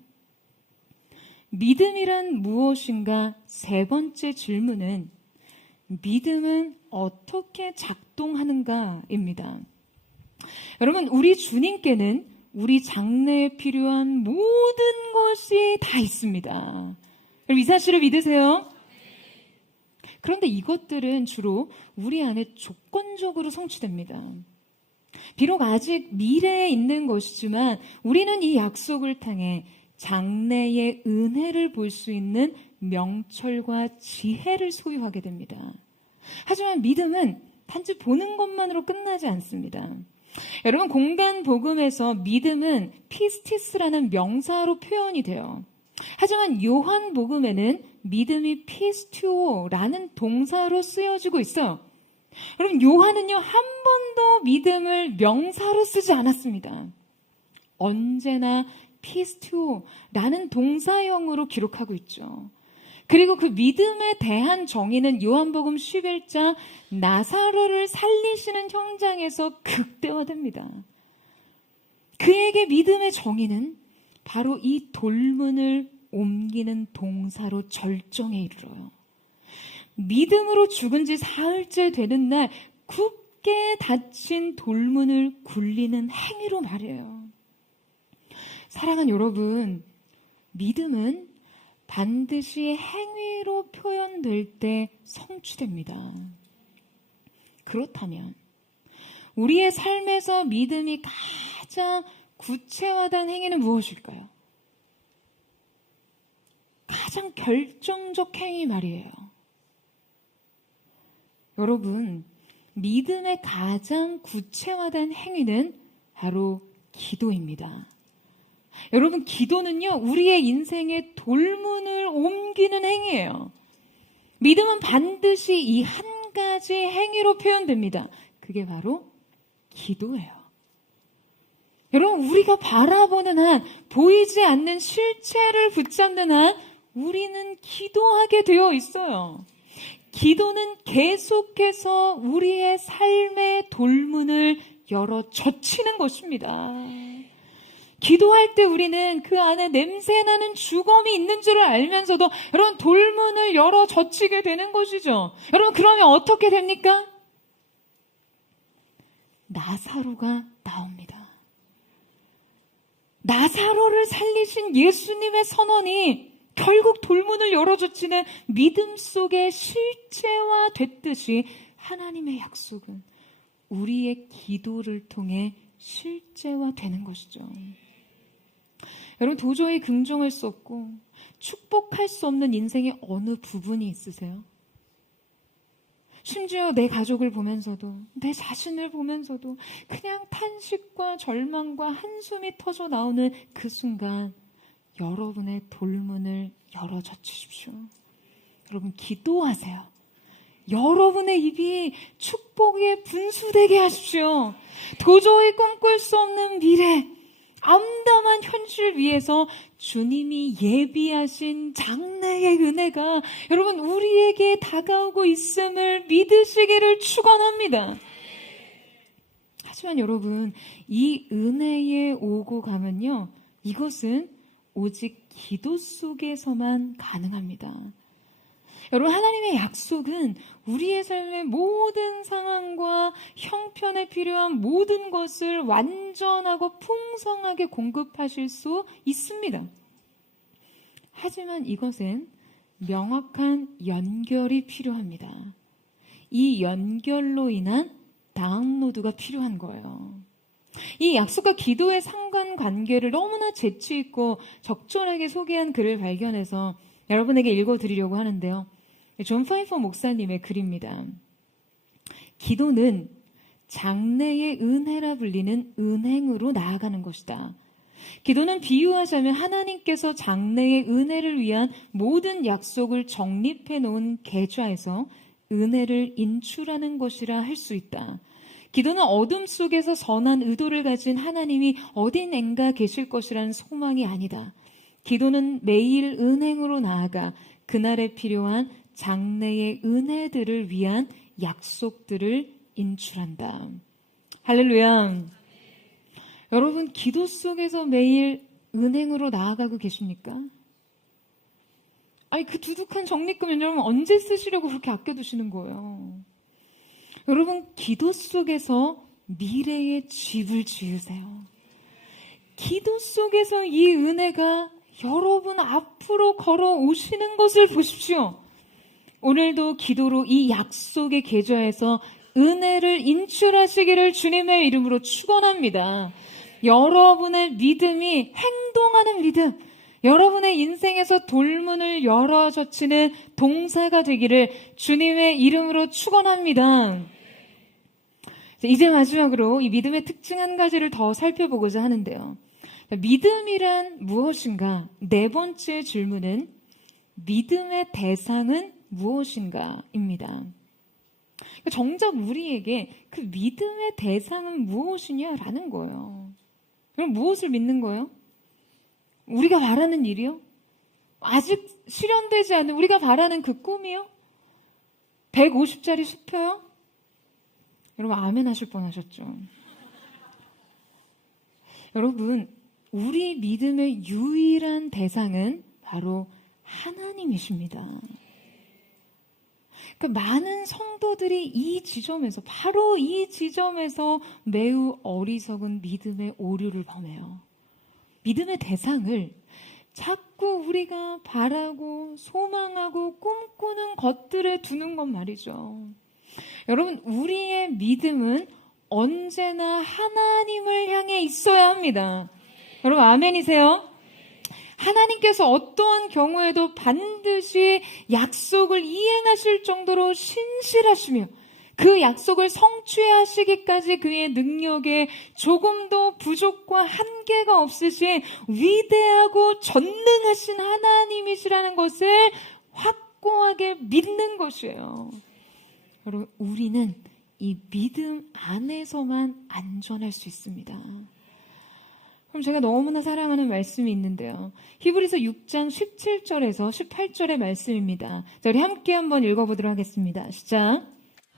믿음이란 무엇인가? 세 번째 질문은 믿음은 어떻게 작동하는가입니다. 여러분, 우리 주님께는 우리 장래에 필요한 모든 것이 다 있습니다. 여러분, 이 사실을 믿으세요? 그런데 이것들은 주로 우리 안에 조건적으로 성취됩니다. 비록 아직 미래에 있는 것이지만 우리는 이 약속을 통해 장래의 은혜를 볼 수 있는 명철과 지혜를 소유하게 됩니다. 하지만 믿음은 단지 보는 것만으로 끝나지 않습니다. 여러분, 공간 복음에서 믿음은 피스티스라는 명사로 표현이 돼요. 하지만 요한 복음에는 믿음이 피스튜오라는 동사로 쓰여지고 있어요. 여러분, 요한은요 한 번도 믿음을 명사로 쓰지 않았습니다. 언제나 피스튜오라는 동사형으로 기록하고 있죠. 그리고 그 믿음에 대한 정의는 요한복음 11장 나사로를 살리시는 현장에서 극대화됩니다. 그에게 믿음의 정의는 바로 이 돌문을 옮기는 동사로 절정에 이르러요. 믿음으로 죽은 지 사흘째 되는 날 굳게 닫힌 돌문을 굴리는 행위로 말이에요. 사랑하는 여러분, 믿음은 반드시 행위로 표현될 때 성취됩니다. 그렇다면 우리의 삶에서 믿음이 가장 구체화된 행위는 무엇일까요? 가장 결정적 행위 말이에요. 여러분, 믿음의 가장 구체화된 행위는 바로 기도입니다. 여러분, 기도는요, 우리의 인생의 돌문을 옮기는 행위예요. 믿음은 반드시 이 한 가지 행위로 표현됩니다. 그게 바로 기도예요. 여러분, 우리가 바라보는 한, 보이지 않는 실체를 붙잡는 한, 우리는 기도하게 되어 있어요. 기도는 계속해서 우리의 삶의 돌문을 열어 젖히는 것입니다. 기도할 때 우리는 그 안에 냄새나는 죽음이 있는 줄을 알면서도 여러분 돌문을 열어 젖히게 되는 것이죠. 여러분, 그러면 어떻게 됩니까? 나사로가 나옵니다. 나사로를 살리신 예수님의 선언이 결국 돌문을 열어 젖히는 믿음 속에 실체화됐듯이 하나님의 약속은 우리의 기도를 통해 실제화되는 것이죠. 여러분, 도저히 긍정할 수 없고 축복할 수 없는 인생의 어느 부분이 있으세요? 심지어 내 가족을 보면서도, 내 자신을 보면서도 그냥 탄식과 절망과 한숨이 터져 나오는 그 순간 여러분의 돌문을 열어 젖히십시오. 여러분, 기도하세요. 여러분의 입이 축복에 분수되게 하십시오. 도저히 꿈꿀 수 없는 미래, 암담한 현실 위에서 주님이 예비하신 장래의 은혜가 여러분 우리에게 다가오고 있음을 믿으시기를 축원합니다. 하지만 여러분, 이 은혜에 오고 가면요, 이것은 오직 기도 속에서만 가능합니다. 여러분, 하나님의 약속은 우리의 삶의 모든 상황과 형편에 필요한 모든 것을 완전하고 풍성하게 공급하실 수 있습니다. 하지만 이것은 명확한 연결이 필요합니다. 이 연결로 인한 다운로드가 필요한 거예요. 이 약속과 기도의 상관관계를 너무나 재치 있고 적절하게 소개한 글을 발견해서 여러분에게 읽어드리려고 하는데요. 존 파이퍼 목사님의 글입니다. 기도는 장래의 은혜라 불리는 은행으로 나아가는 것이다. 기도는 비유하자면 하나님께서 장래의 은혜를 위한 모든 약속을 정립해 놓은 계좌에서 은혜를 인출하는 것이라 할 수 있다. 기도는 어둠 속에서 선한 의도를 가진 하나님이 어딘가 계실 것이라는 소망이 아니다. 기도는 매일 은행으로 나아가 그날에 필요한 장래의 은혜들을 위한 약속들을 인출한다. 할렐루야. 여러분, 기도 속에서 매일 은행으로 나아가고 계십니까? 아니, 그 두둑한 적립금은 여러분 언제 쓰시려고 그렇게 아껴두시는 거예요? 여러분, 기도 속에서 미래의 집을 지으세요. 기도 속에서 이 은혜가 여러분 앞으로 걸어오시는 것을 보십시오. 오늘도 기도로 이 약속의 계좌에서 은혜를 인출하시기를 주님의 이름으로 축원합니다. 여러분의 믿음이 행동하는 믿음, 여러분의 인생에서 돌문을 열어 젖히는 동사가 되기를 주님의 이름으로 축원합니다. 이제 마지막으로 이 믿음의 특징 한 가지를 더 살펴보고자 하는데요. 믿음이란 무엇인가? 네 번째 질문은 믿음의 대상은 무엇인가?입니다. 정작 우리에게 그 믿음의 대상은 무엇이냐라는 거예요. 그럼 무엇을 믿는 거예요? 우리가 바라는 일이요? 아직 실현되지 않은 우리가 바라는 그 꿈이요? 150짜리 수표요? 여러분 아멘 하실 뻔하셨죠? 여러분, 우리 믿음의 유일한 대상은 바로 하나님이십니다. 그러니까 많은 성도들이 이 지점에서, 바로 이 지점에서 매우 어리석은 믿음의 오류를 범해요. 믿음의 대상을 자꾸 우리가 바라고 소망하고 꿈꾸는 것들에 두는 것 말이죠. 여러분, 우리의 믿음은 언제나 하나님을 향해 있어야 합니다. 여러분 아멘이세요? 하나님께서 어떠한 경우에도 반드시 약속을 이행하실 정도로 신실하시며 그 약속을 성취하시기까지 그의 능력에 조금도 부족과 한계가 없으신 위대하고 전능하신 하나님이시라는 것을 확고하게 믿는 것이에요. 여러분, 우리는 이 믿음 안에서만 안전할 수 있습니다. 그럼 제가 너무나 사랑하는 말씀이 있는데요. 히브리서 6장 17절에서 18절의 말씀입니다. 자, 우리 함께 한번 읽어보도록 하겠습니다. 시작.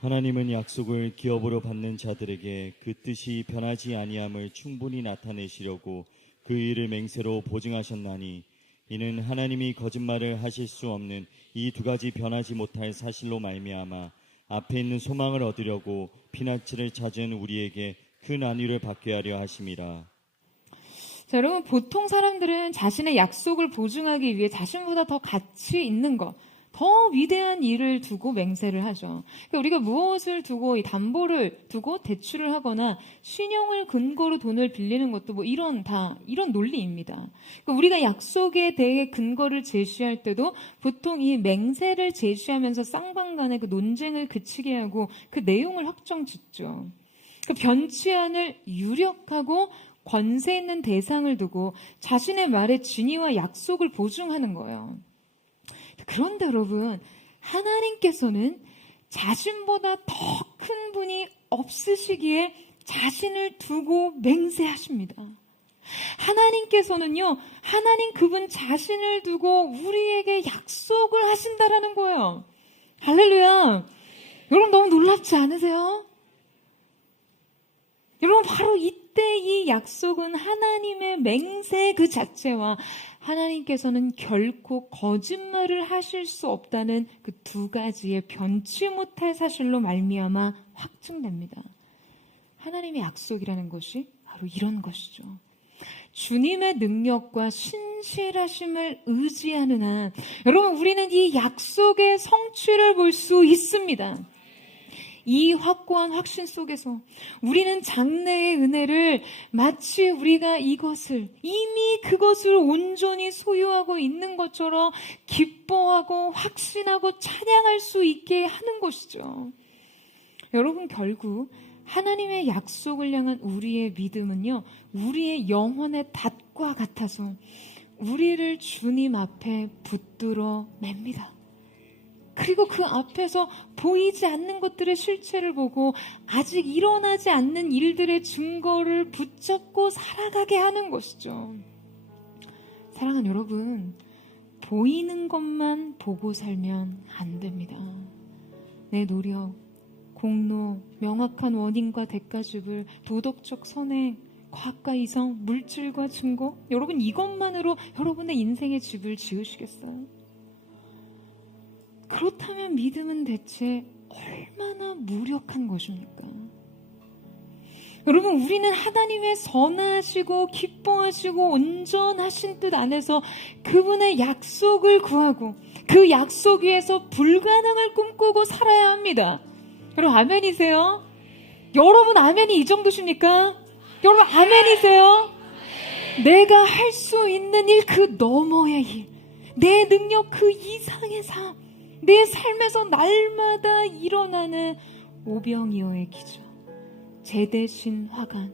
하나님은 약속을 기업으로 받는 자들에게 그 뜻이 변하지 아니함을 충분히 나타내시려고 그 일을 맹세로 보증하셨나니 이는 하나님이 거짓말을 하실 수 없는 이 두 가지 변하지 못할 사실로 말미암아 앞에 있는 소망을 얻으려고 피난처를 찾은 우리에게 큰 안위를 받게 하려 하심이라. 자, 여러분, 보통 사람들은 자신의 약속을 보증하기 위해 자신보다 더 가치 있는 것, 더 위대한 일을 두고 맹세를 하죠. 그러니까 우리가 무엇을 두고 이 담보를 두고 대출을 하거나 신용을 근거로 돈을 빌리는 것도 뭐 이런 논리입니다. 그러니까 우리가 약속에 대해 근거를 제시할 때도 보통 이 맹세를 제시하면서 쌍방 간의 그 논쟁을 그치게 하고 그 내용을 확정 짓죠. 그 변치 않을 유력하고 권세 있는 대상을 두고 자신의 말에 진위와 약속을 보증하는 거예요. 그런데 여러분, 하나님께서는 자신보다 더 큰 분이 없으시기에 자신을 두고 맹세하십니다. 하나님께서는요, 하나님 그분 자신을 두고 우리에게 약속을 하신다라는 거예요. 할렐루야. 여러분 너무 놀랍지 않으세요? 여러분, 바로 이때 이 약속은 하나님의 맹세 그 자체와 하나님께서는 결코 거짓말을 하실 수 없다는 그 두 가지의 변치 못할 사실로 말미암아 확증됩니다. 하나님의 약속이라는 것이 바로 이런 것이죠. 주님의 능력과 신실하심을 의지하는 한 여러분, 우리는 이 약속의 성취를 볼 수 있습니다. 이 확고한 확신 속에서 우리는 장래의 은혜를 마치 우리가 이것을 이미 그것을 온전히 소유하고 있는 것처럼 기뻐하고 확신하고 찬양할 수 있게 하는 것이죠. 여러분, 결국 하나님의 약속을 향한 우리의 믿음은요, 우리의 영혼의 닷과 같아서 우리를 주님 앞에 붙들어 냅니다. 그리고 그 앞에서 보이지 않는 것들의 실체를 보고 아직 일어나지 않는 일들의 증거를 붙잡고 살아가게 하는 것이죠. 사랑하는 여러분, 보이는 것만 보고 살면 안 됩니다. 내 노력, 공로, 명확한 원인과 대가집을, 도덕적 선행, 과학과 이성, 물질과 증거, 여러분 이것만으로 여러분의 인생의 집을 지으시겠어요? 그렇다면 믿음은 대체 얼마나 무력한 것입니까? 여러분, 우리는 하나님의 선하시고 기뻐하시고 온전하신 뜻 안에서 그분의 약속을 구하고 그 약속 위에서 불가능을 꿈꾸고 살아야 합니다. 여러분, 아멘이세요? 여러분, 아멘이 이 정도십니까? 여러분, 아멘이세요? 내가 할 수 있는 일 그 너머의 일, 내 능력 그 이상의 삶, 내 삶에서 날마다 일어나는 오병이어의 기적, 재 대신 화관,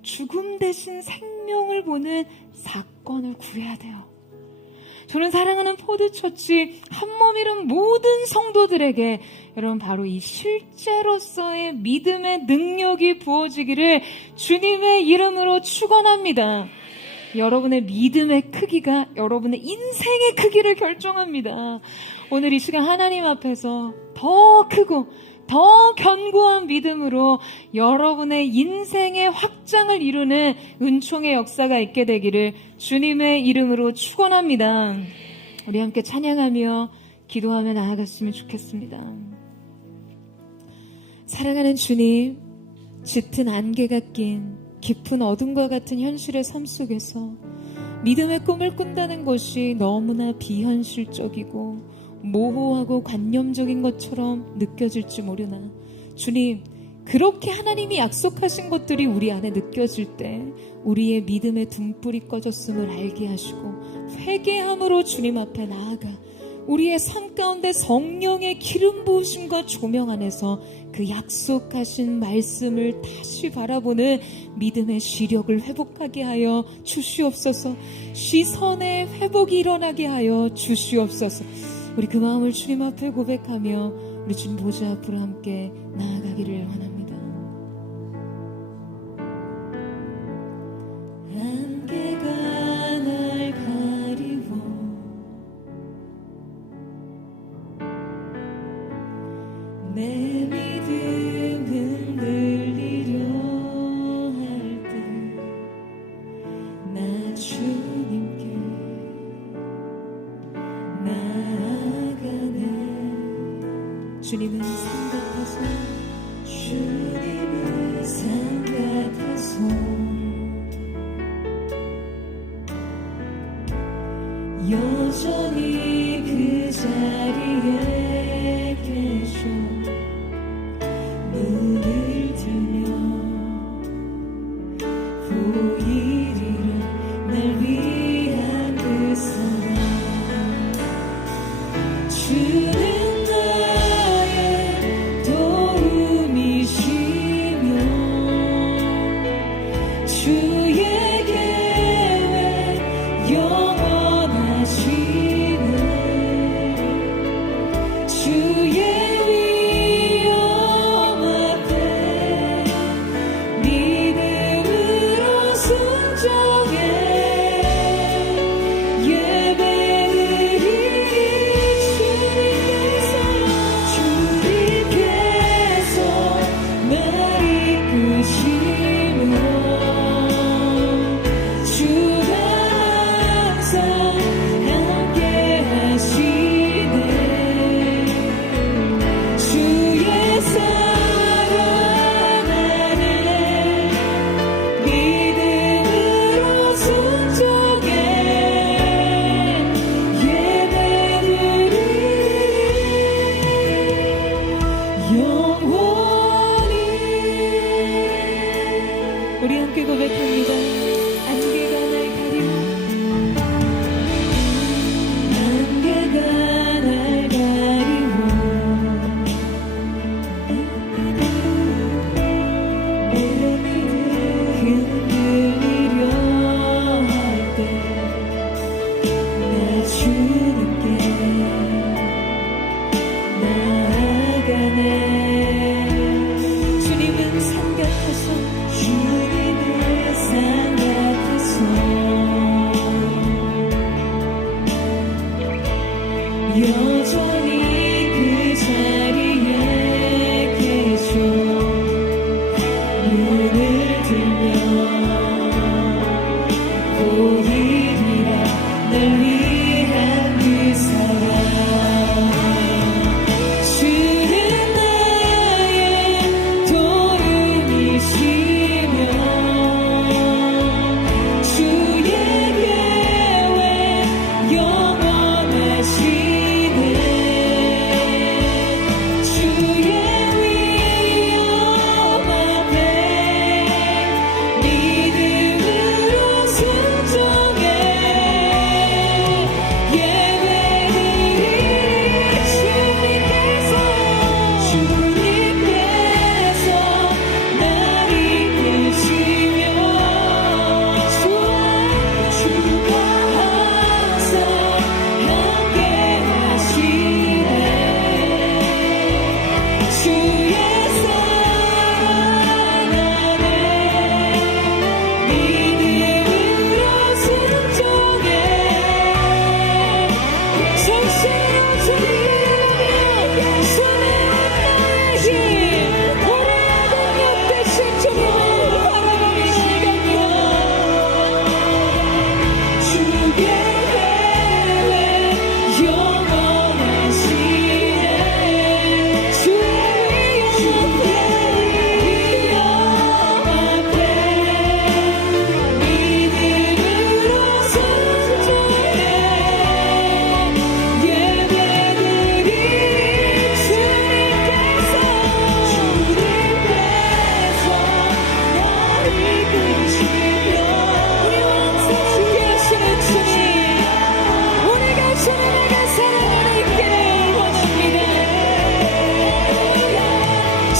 죽음 대신 생명을 보는 사건을 구해야 돼요. 저는 사랑하는 포드처치 한몸 잃은 모든 성도들에게 여러분 바로 이 실제로서의 믿음의 능력이 부어지기를 주님의 이름으로 축원합니다. 여러분의 믿음의 크기가 여러분의 인생의 크기를 결정합니다. 오늘 이 시간 하나님 앞에서 더 크고 더 견고한 믿음으로 여러분의 인생의 확장을 이루는 은총의 역사가 있게 되기를 주님의 이름으로 축원합니다. 우리 함께 찬양하며 기도하며 나아갔으면 좋겠습니다. 사랑하는 주님, 짙은 안개가 낀 깊은 어둠과 같은 현실의 삶 속에서 믿음의 꿈을 꾼다는 것이 너무나 비현실적이고 모호하고 관념적인 것처럼 느껴질지 모르나 주님, 그렇게 하나님이 약속하신 것들이 우리 안에 느껴질 때 우리의 믿음의 등불이 꺼졌음을 알게 하시고 회개함으로 주님 앞에 나아가 우리의 삶 가운데 성령의 기름 부으심과 조명 안에서 그 약속하신 말씀을 다시 바라보는 믿음의 시력을 회복하게 하여 주시옵소서. 시선의 회복이 일어나게 하여 주시옵소서. 우리 그 마음을 주님 앞에 고백하며 우리 주님 보좌 앞으로 함께 나아가기를 원합니다. 안개가 날 가리워 내 믿음 흔들리려 할 때 나 주님께 나아가네. 주님은 산 같아서 주님은 산 같아서 여전히 그 자리에 계셔 눈을 들면 보이리라 날 위한 그 사랑. 주는 나의 도움이시며 주의 계획 영원하시네. 주의 위엄 앞에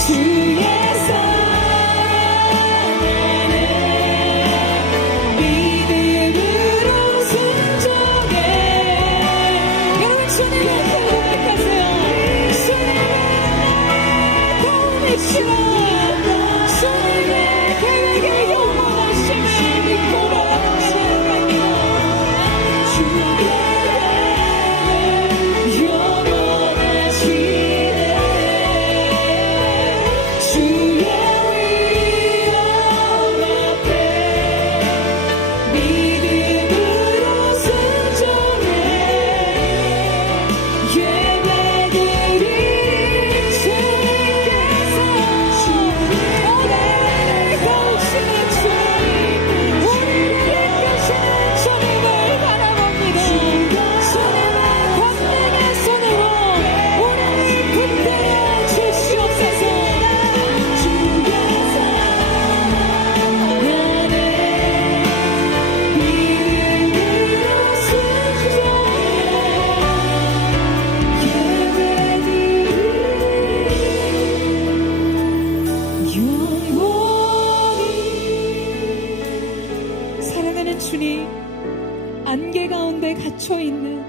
주의 사랑하네 믿음으로 순종해. 여러분 주님을 고백하세요. 주님의 도움이시라. 주님의 계획에 영원하심을 믿고 나아갑니다. 주의 영원하시네. 주의 위엄 앞에 믿음으로 순종해 예배드리리. 주님께서 오늘 거우시는 주님, 우리를 이끄시는 주님을 바라봅니다. 주님의 권능의 손으로 우리를 붙들어 주시옵소서. 주의 사랑하네 믿음으로 순종해 예배드리리. 영원히 사랑하는 주님, 안개 가운데 갇혀있는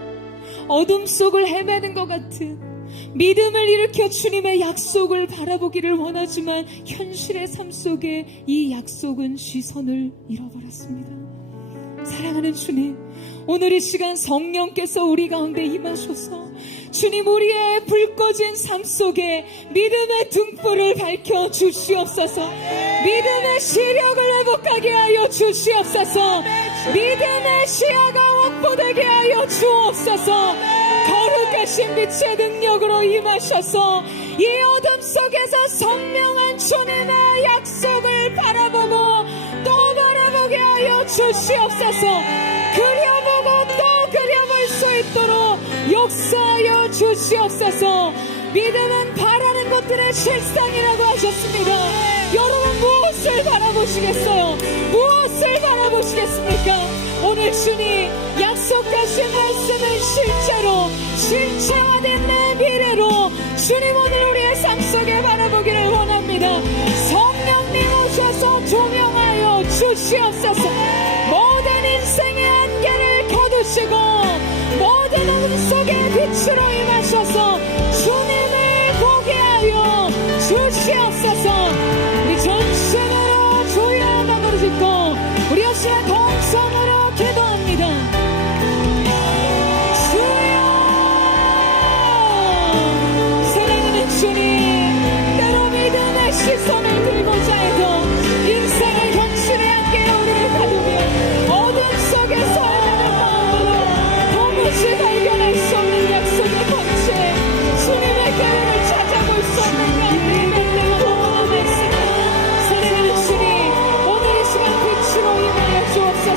어둠 속을 헤매는 것 같은 믿음을 일으켜 주님의 약속을 바라보기를 원하지만 현실의 삶 속에 이 약속은 시선을 잃어버렸습니다. 사랑하는 주님, 오늘 이 시간 성령께서 우리 가운데 임하셔서 주님, 우리의 불 꺼진 삶 속에 믿음의 등불을 밝혀 주시옵소서. 믿음의 시력을 회복하게 하여 주시옵소서. 믿음의 시야가 확보되게 하여 주옵소서. 거룩하신 빛의 능력으로 임하셔서 이 어둠 속에서 선명한 주님의 약속을 바라보고 또 바라보게 하여 주시옵소서. 그려보고 또 그려볼 수 있도록 역사하여 주시옵소서. 믿음은 바라는 것들의 실상이라고 하셨습니다. 여러분 무엇을 바라보시겠어요? 무엇을 바라보시겠습니까? 오늘 주님 약속하신 말씀은 실제로 실체화된 내 미래로 주님 오늘 우리의 삶 속에 바라보기를 원합니다. 성령님 오셔서 조명하여 주시옵소서. 모든 인생의 안개를 거두시고 모든 어둠 속의 빛으로 임하셔서 주님을 보게 하여 주시옵소서. 우리 전심으로 주여 하나 부르짖고 우리 역시나 동성으로 기도합니다. 주여. 사랑하는 주님, 때로 믿음의 시선을 들고자 해도 인생의 현실의 안개에 우리를 가두며 어둠 속에서 헤매는 마음으로 도무지 발견할 수 없는 약속의 본체 주님의 계획을 찾아볼 수 없는 가운데 있는 때가 너무 많습니다. 사랑하는 주님, 오늘 이 시간 빛으로 임하여 주옵소서.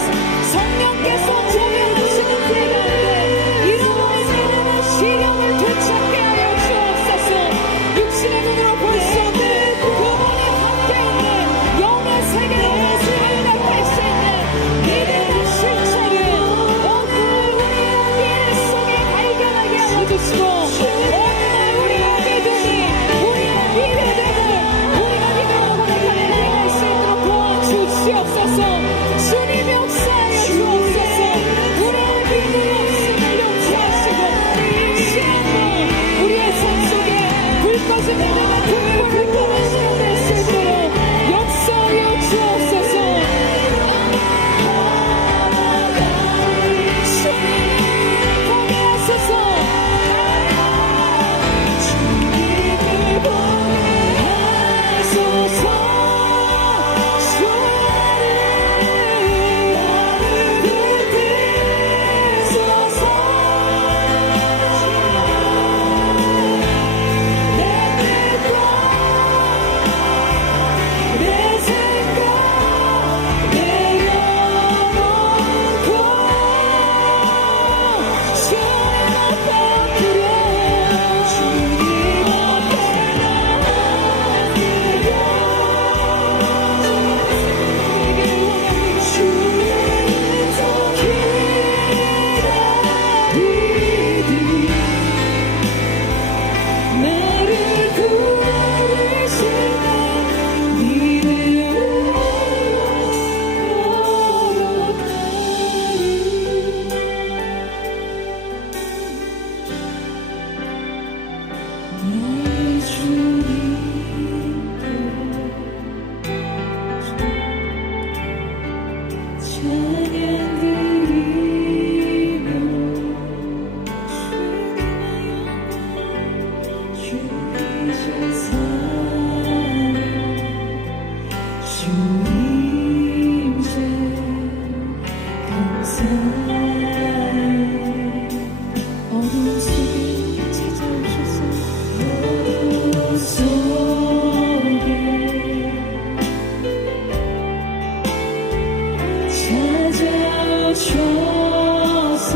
주셔서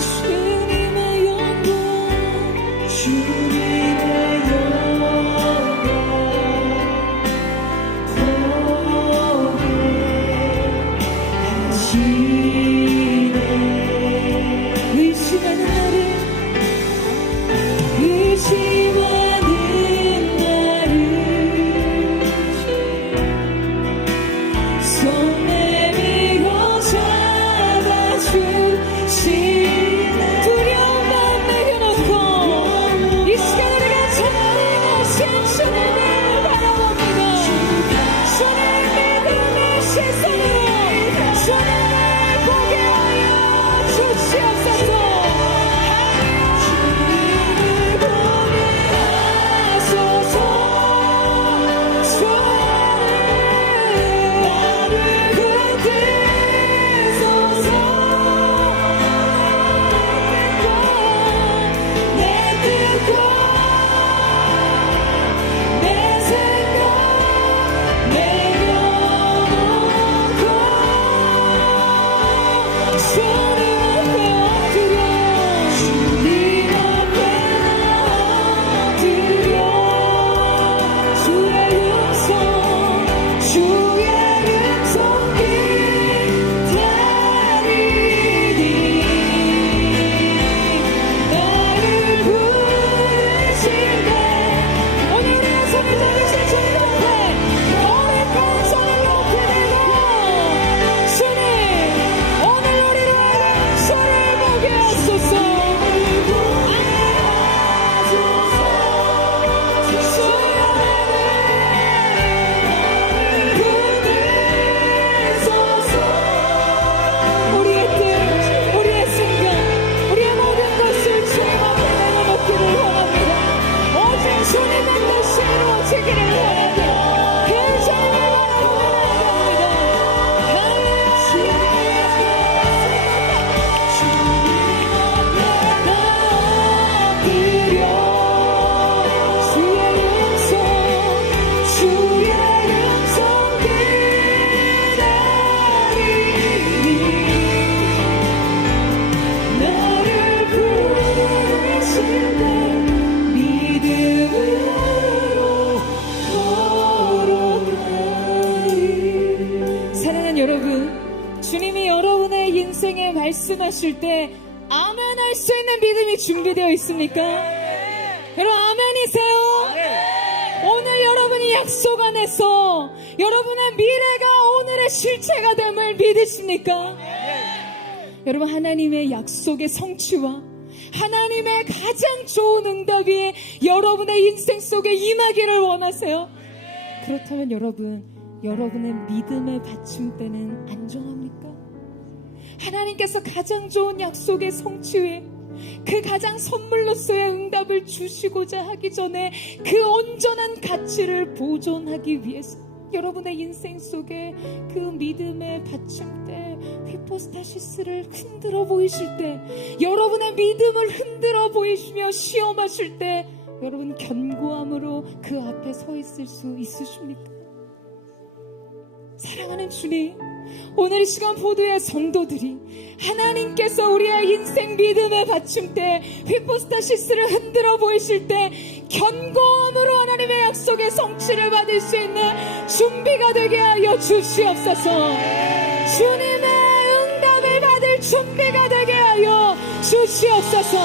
주님의 영광 주님의 영광 보게 하시네. 의심하는 나를 손 내밀어 잡아주시네. 두려운 마음 내려놓고 이 시간 우리가 전하신 주님을 바라봅니다. 주의 믿음의 시선으로 주님을 보게 하여 주시옵소서. 주님을 보게 하소서. 나를 붙드소서. 내 뜻과 내 생각 내려놓고 주님 앞에 엎드려 주님 앞에 엎드려 주의 음성 주의 음성 기다리니 나를 부르실 때 오늘 우리가 손을 잡으신 주님 앞에 거룩한 손을 높이 들고 주님 오늘 우리를 손을 보게 하소서. 우리의 뜻, 우리의 생각, 우리의 모든 것을 주님 앞에 내려놓기를 원합니다. 오직 주님의 뜻이 이루어지기를 원합니다. 그 주님을 바라봅니다. 엎드려 주의 음성 주의 음성 기다리니 나를 부르실 때 믿음으로 걸어가리. 사랑하는 여러분, 주님이 여러분의 인생에 말씀하실 때 아멘할 수 있는 믿음이 준비되어 있습니까? 여러분 아멘이세요? 오늘 여러분이 약속 안에서 여러분의 미래가 오늘의 실체가 됨을 믿으십니까? 여러분 하나님의 약속의 성취와 하나님의 가장 좋은 응답이 여러분의 인생 속에 임하기를 원하세요? 그렇다면 여러분의 믿음의 받침대는 안전합니까? 하나님께서 가장 좋은 약속의 성취에 그 가장 선물로서의 응답을 주시고자 하기 전에 그 온전한 가치를 보존하기 위해서 여러분의 인생 속에 그 믿음의 받침대 휘포스타시스를 흔들어 보이실 때, 여러분의 믿음을 흔들어 보이시며 시험하실 때 여러분 견고함으로 그 앞에 서 있을 수 있으십니까? 사랑하는 주님, 오늘 이 시간 보도의 성도들이 하나님께서 우리의 인생 믿음의 받침대 휘포스타시스를 흔들어 보이실 때 견고함으로 하나님의 약속의 성취를 받을 수 있는 준비가 되게 하여 주시옵소서. 주님의 응답을 받을 준비가 되게 하여 주시옵소서.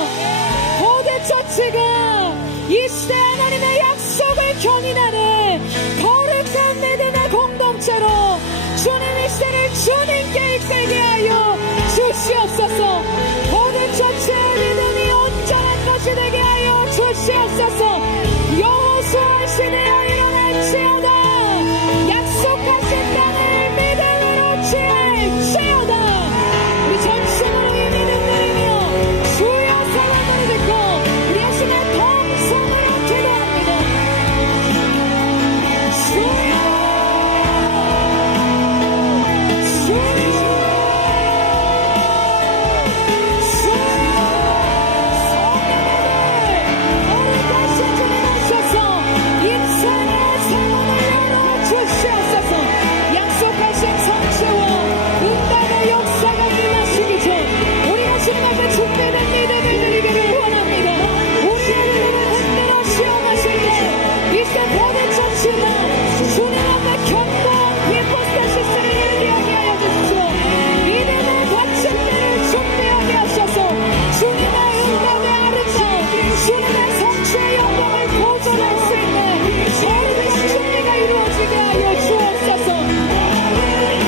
보드처치가 이 시대 하나님의 약속을 견인하는 거룩한 믿음의 공동체로 주님 이 시대를 주님께 이끌게 하여 주시옵소서. 보드처치의 믿음이 온전한 것이 되게 하여 주시옵소서. 여호수아 시대여 일어날지어다. 약속하신 땅을 믿음으로 취할지어다. 우리 전심으로 이 믿음 누리며 주여 사랑을 듣고 우리 하시는 동성으로 기도합니다. 주여 주여 일하시나 주님 앞에 견고한 히포스타시스를 일하게 하여 주십시오. 믿음의 받침대를 준비하게 하셔서 주님의 응답의 아름다움, 주님의 성취의 영광을 보존할 수 있는 모든 준비가 이루어지게 하여 주옵소서. 할렐루야.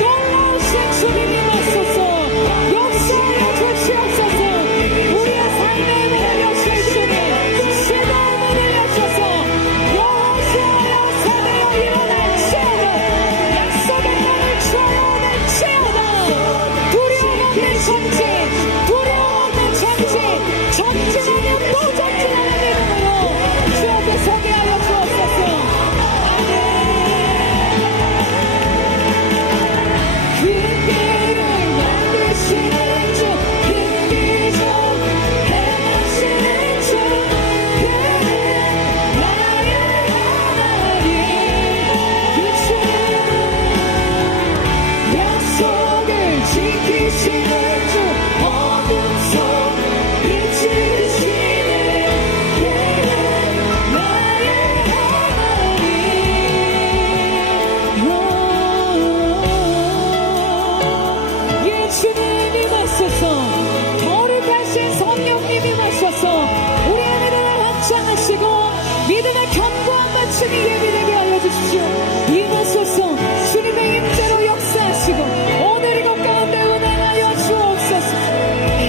놀라우신 주님이 왔소서. 역사하여 주시옵소서. 우리의 삶에 내려주실 주님 시간을 내려주셔서 여호수아여 세대여 일어날지어다. 약속의 땅을 주어낼지어다. 두려움 없는 전진, 두려움 없는 전진, 전진하며 또 전진하는 이름으로 주 앞에 서게 하여 주옵소서. 그 길을 만드시는 주, 그 기적 행하시는 주, 그는 나의 하나님. 그 주는 약속을 지키시는 주, 어둠 속 빛이 되시는 그는 나의 하나님. 예, 주님이 마셔서 거룩하신 성령님이 마셔서 우리의 믿음을 확장하시고 믿음의 견고한 받침이 예비되게 하여 주십시오. 임하소서. 주님의 임재로 역사하시고 오늘 이것 가운데 은행하여 주옵소서.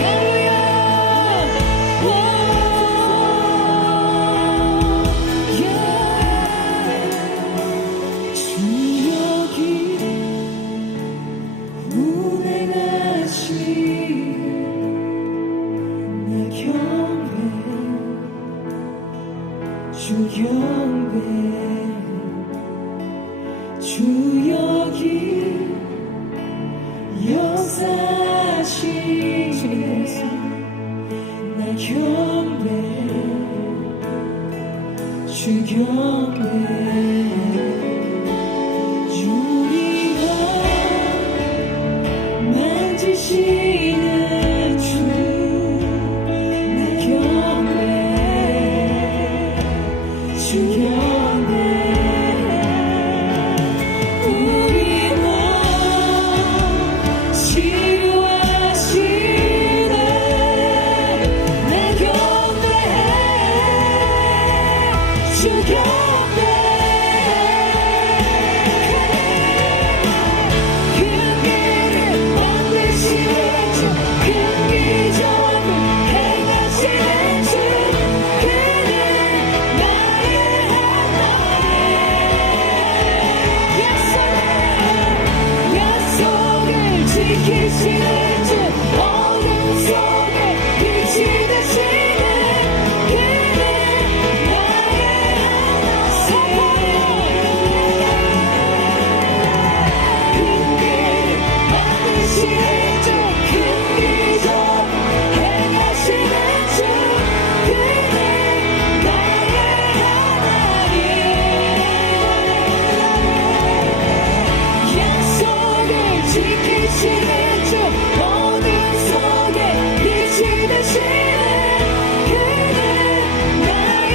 할렐루야. 주 여기 운행하시네. 내 경배 주 경배 주 여기 역사하시네. 내 경배 주 경배 주님과 만지시는 주, 내 경배 주 경배 우리와 치유하시네. 내 경배 주 경배 그 길을 만드시는 주, 그 기적을 행하시는 주, 그는 나의 하나님. 약속을 지키시는 주, 어둠 속에 빛이 되시는 그는 나의 하나님. 그 길을 만드시는 주, 그 기적 행하시는 주, 그는 나의 하나님. 약속을 지키시는 주, 어둠 속에 빛이 되시는 그는 나의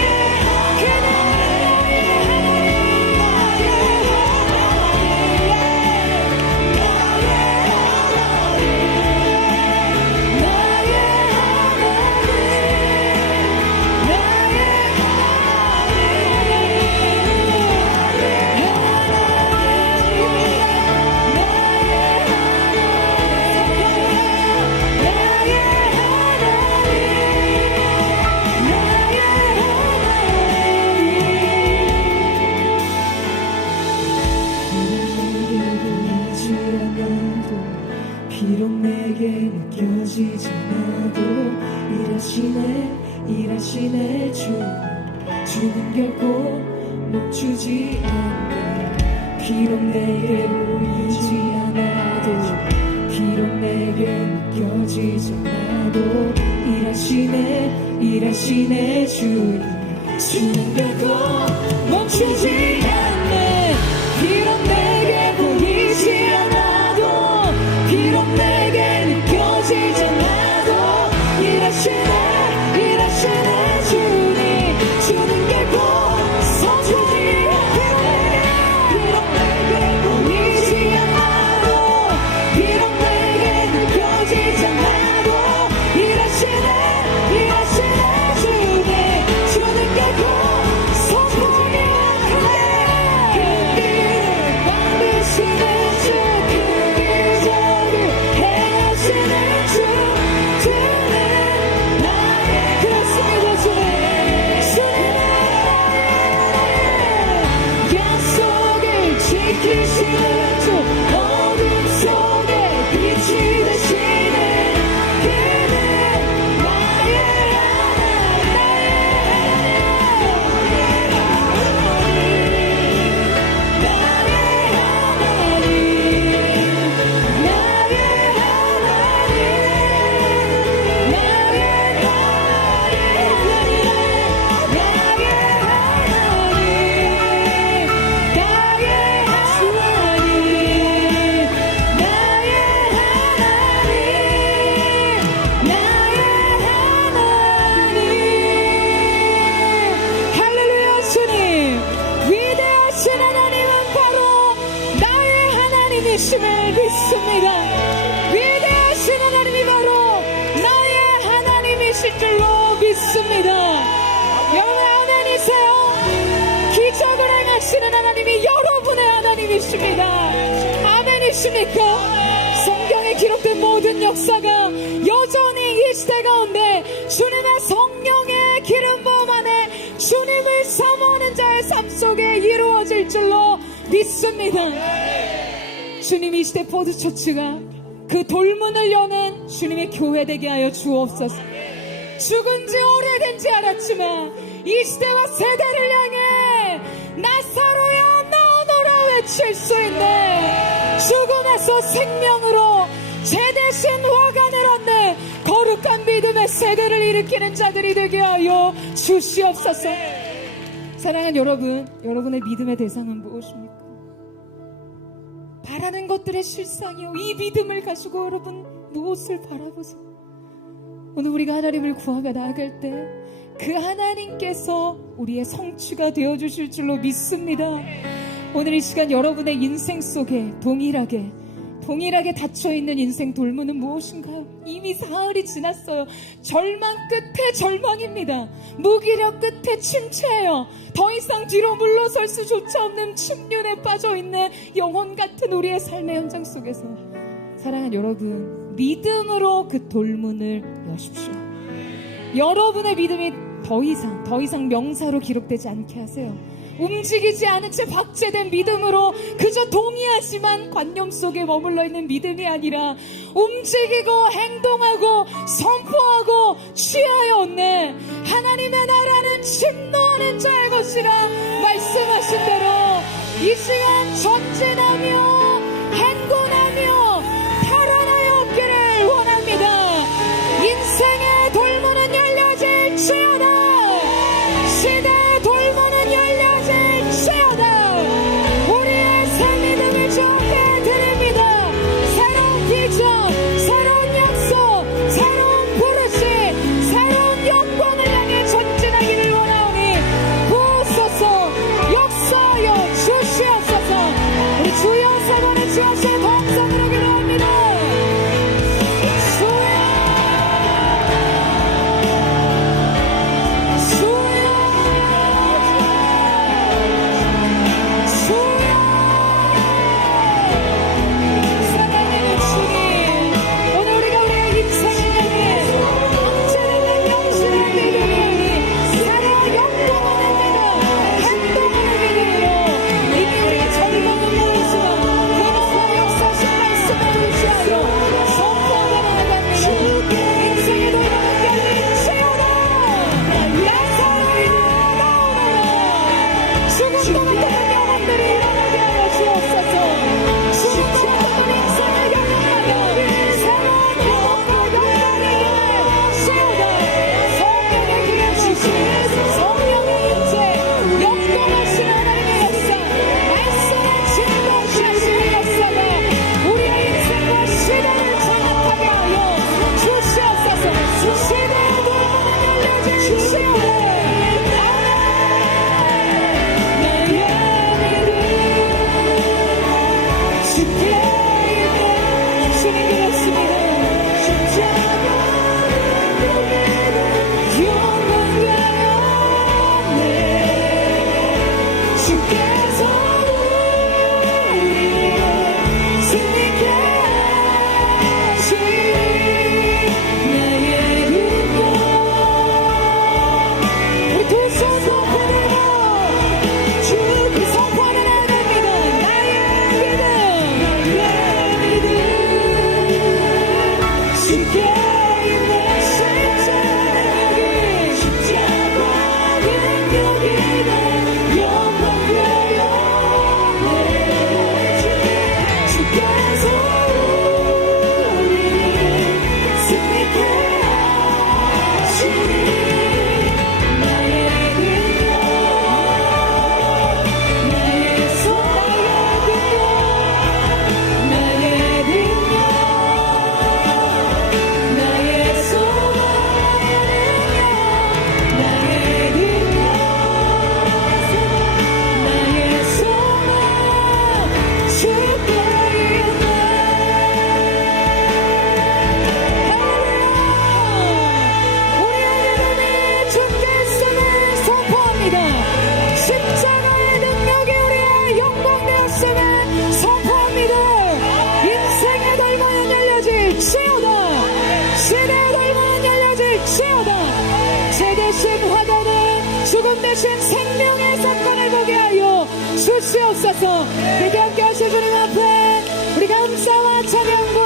비록 내게 느껴지지 않아도 일하시네 주는 결코 멈추지 않네. 비록 내게 보이지 않아도 비록 내게 느껴지지 않아도 일하시네 주는 결코 멈추지 않네. 비록 내게 보이지 않아도 비록 내게 느껴지지 않아도 일하시네 주님 하나님이심을 믿습니다. 위대하신 하나님이 바로 나의 하나님이실 줄로 믿습니다. 여러분 아멘이세요? 기적을 행하시는 하나님이 여러분의 하나님이십니다. 아멘이십니까? 성경에 기록된 모든 역사가 여전히 이 시대 가운데 주님의 성령의 기름 부음 안에 주님을 사모하는 자의 삶 속에 이루어질 줄로 믿습니다. 주님 이 시대 포드처치가 그 돌문을 여는 주님의 교회 되게 하여 주옵소서. 죽은 지 오래된지 알았지만 이 시대와 세대를 향해 나사로야 나오너라 외칠 수 있는 죽음에서 생명으로 제 대신 화관을 얻는 거룩한 믿음의 세대를 일으키는 자들이 되게 하여 주시옵소서. 사랑하는 여러분, 여러분의 믿음의 대상은 무엇입니까? 바라는 것들의 실상이요, 이 믿음을 가지고 여러분 무엇을 바라보세요? 오늘 우리가 하나님을 구하며 나아갈 때 그 하나님께서 우리의 성취가 되어주실 줄로 믿습니다. 오늘 이 시간 여러분의 인생 속에 동일하게 닫혀있는 인생 돌문은 무엇인가요? 이미 사흘이 지났어요. 절망 끝에 절망입니다. 무기력 끝에 침체예요. 더 이상 뒤로 물러설 수조차 없는 침륜에 빠져있는 영혼 같은 우리의 삶의 현장 속에서 사랑하는 여러분, 믿음으로 그 돌문을 여십시오. 여러분의 믿음이 더 이상 명사로 기록되지 않게 하세요. 움직이지 않은 채 박제된 믿음으로 그저 동의하지만 관념 속에 머물러 있는 믿음이 아니라 움직이고 행동하고 선포하고 취하여 얻는 하나님의 나라는 침노하는 자의 것이라 말씀하신 대로 이 시간 전진하며 행군하며 탈환하여 얻기를 원합니다. 인생의 돌문은 열려질지어다. 시대의 돌문은 열려질지어다. 우리의 새 믿음을 주께 드립니다. 새로운 비전, 새로운 약속, 새로운 부르심, 새로운 영광을 향해 전진하기를 원하오니 부으소서. 역사하여 주시옵소서. 우리 주여 세 번의 주여세 동성으로 기도합니다. 역사 죽음 대신 생명의 사건을 보게 하여 주시옵소서. 그렇게 함께 하실 주님 앞에 우리 감사와 찬양과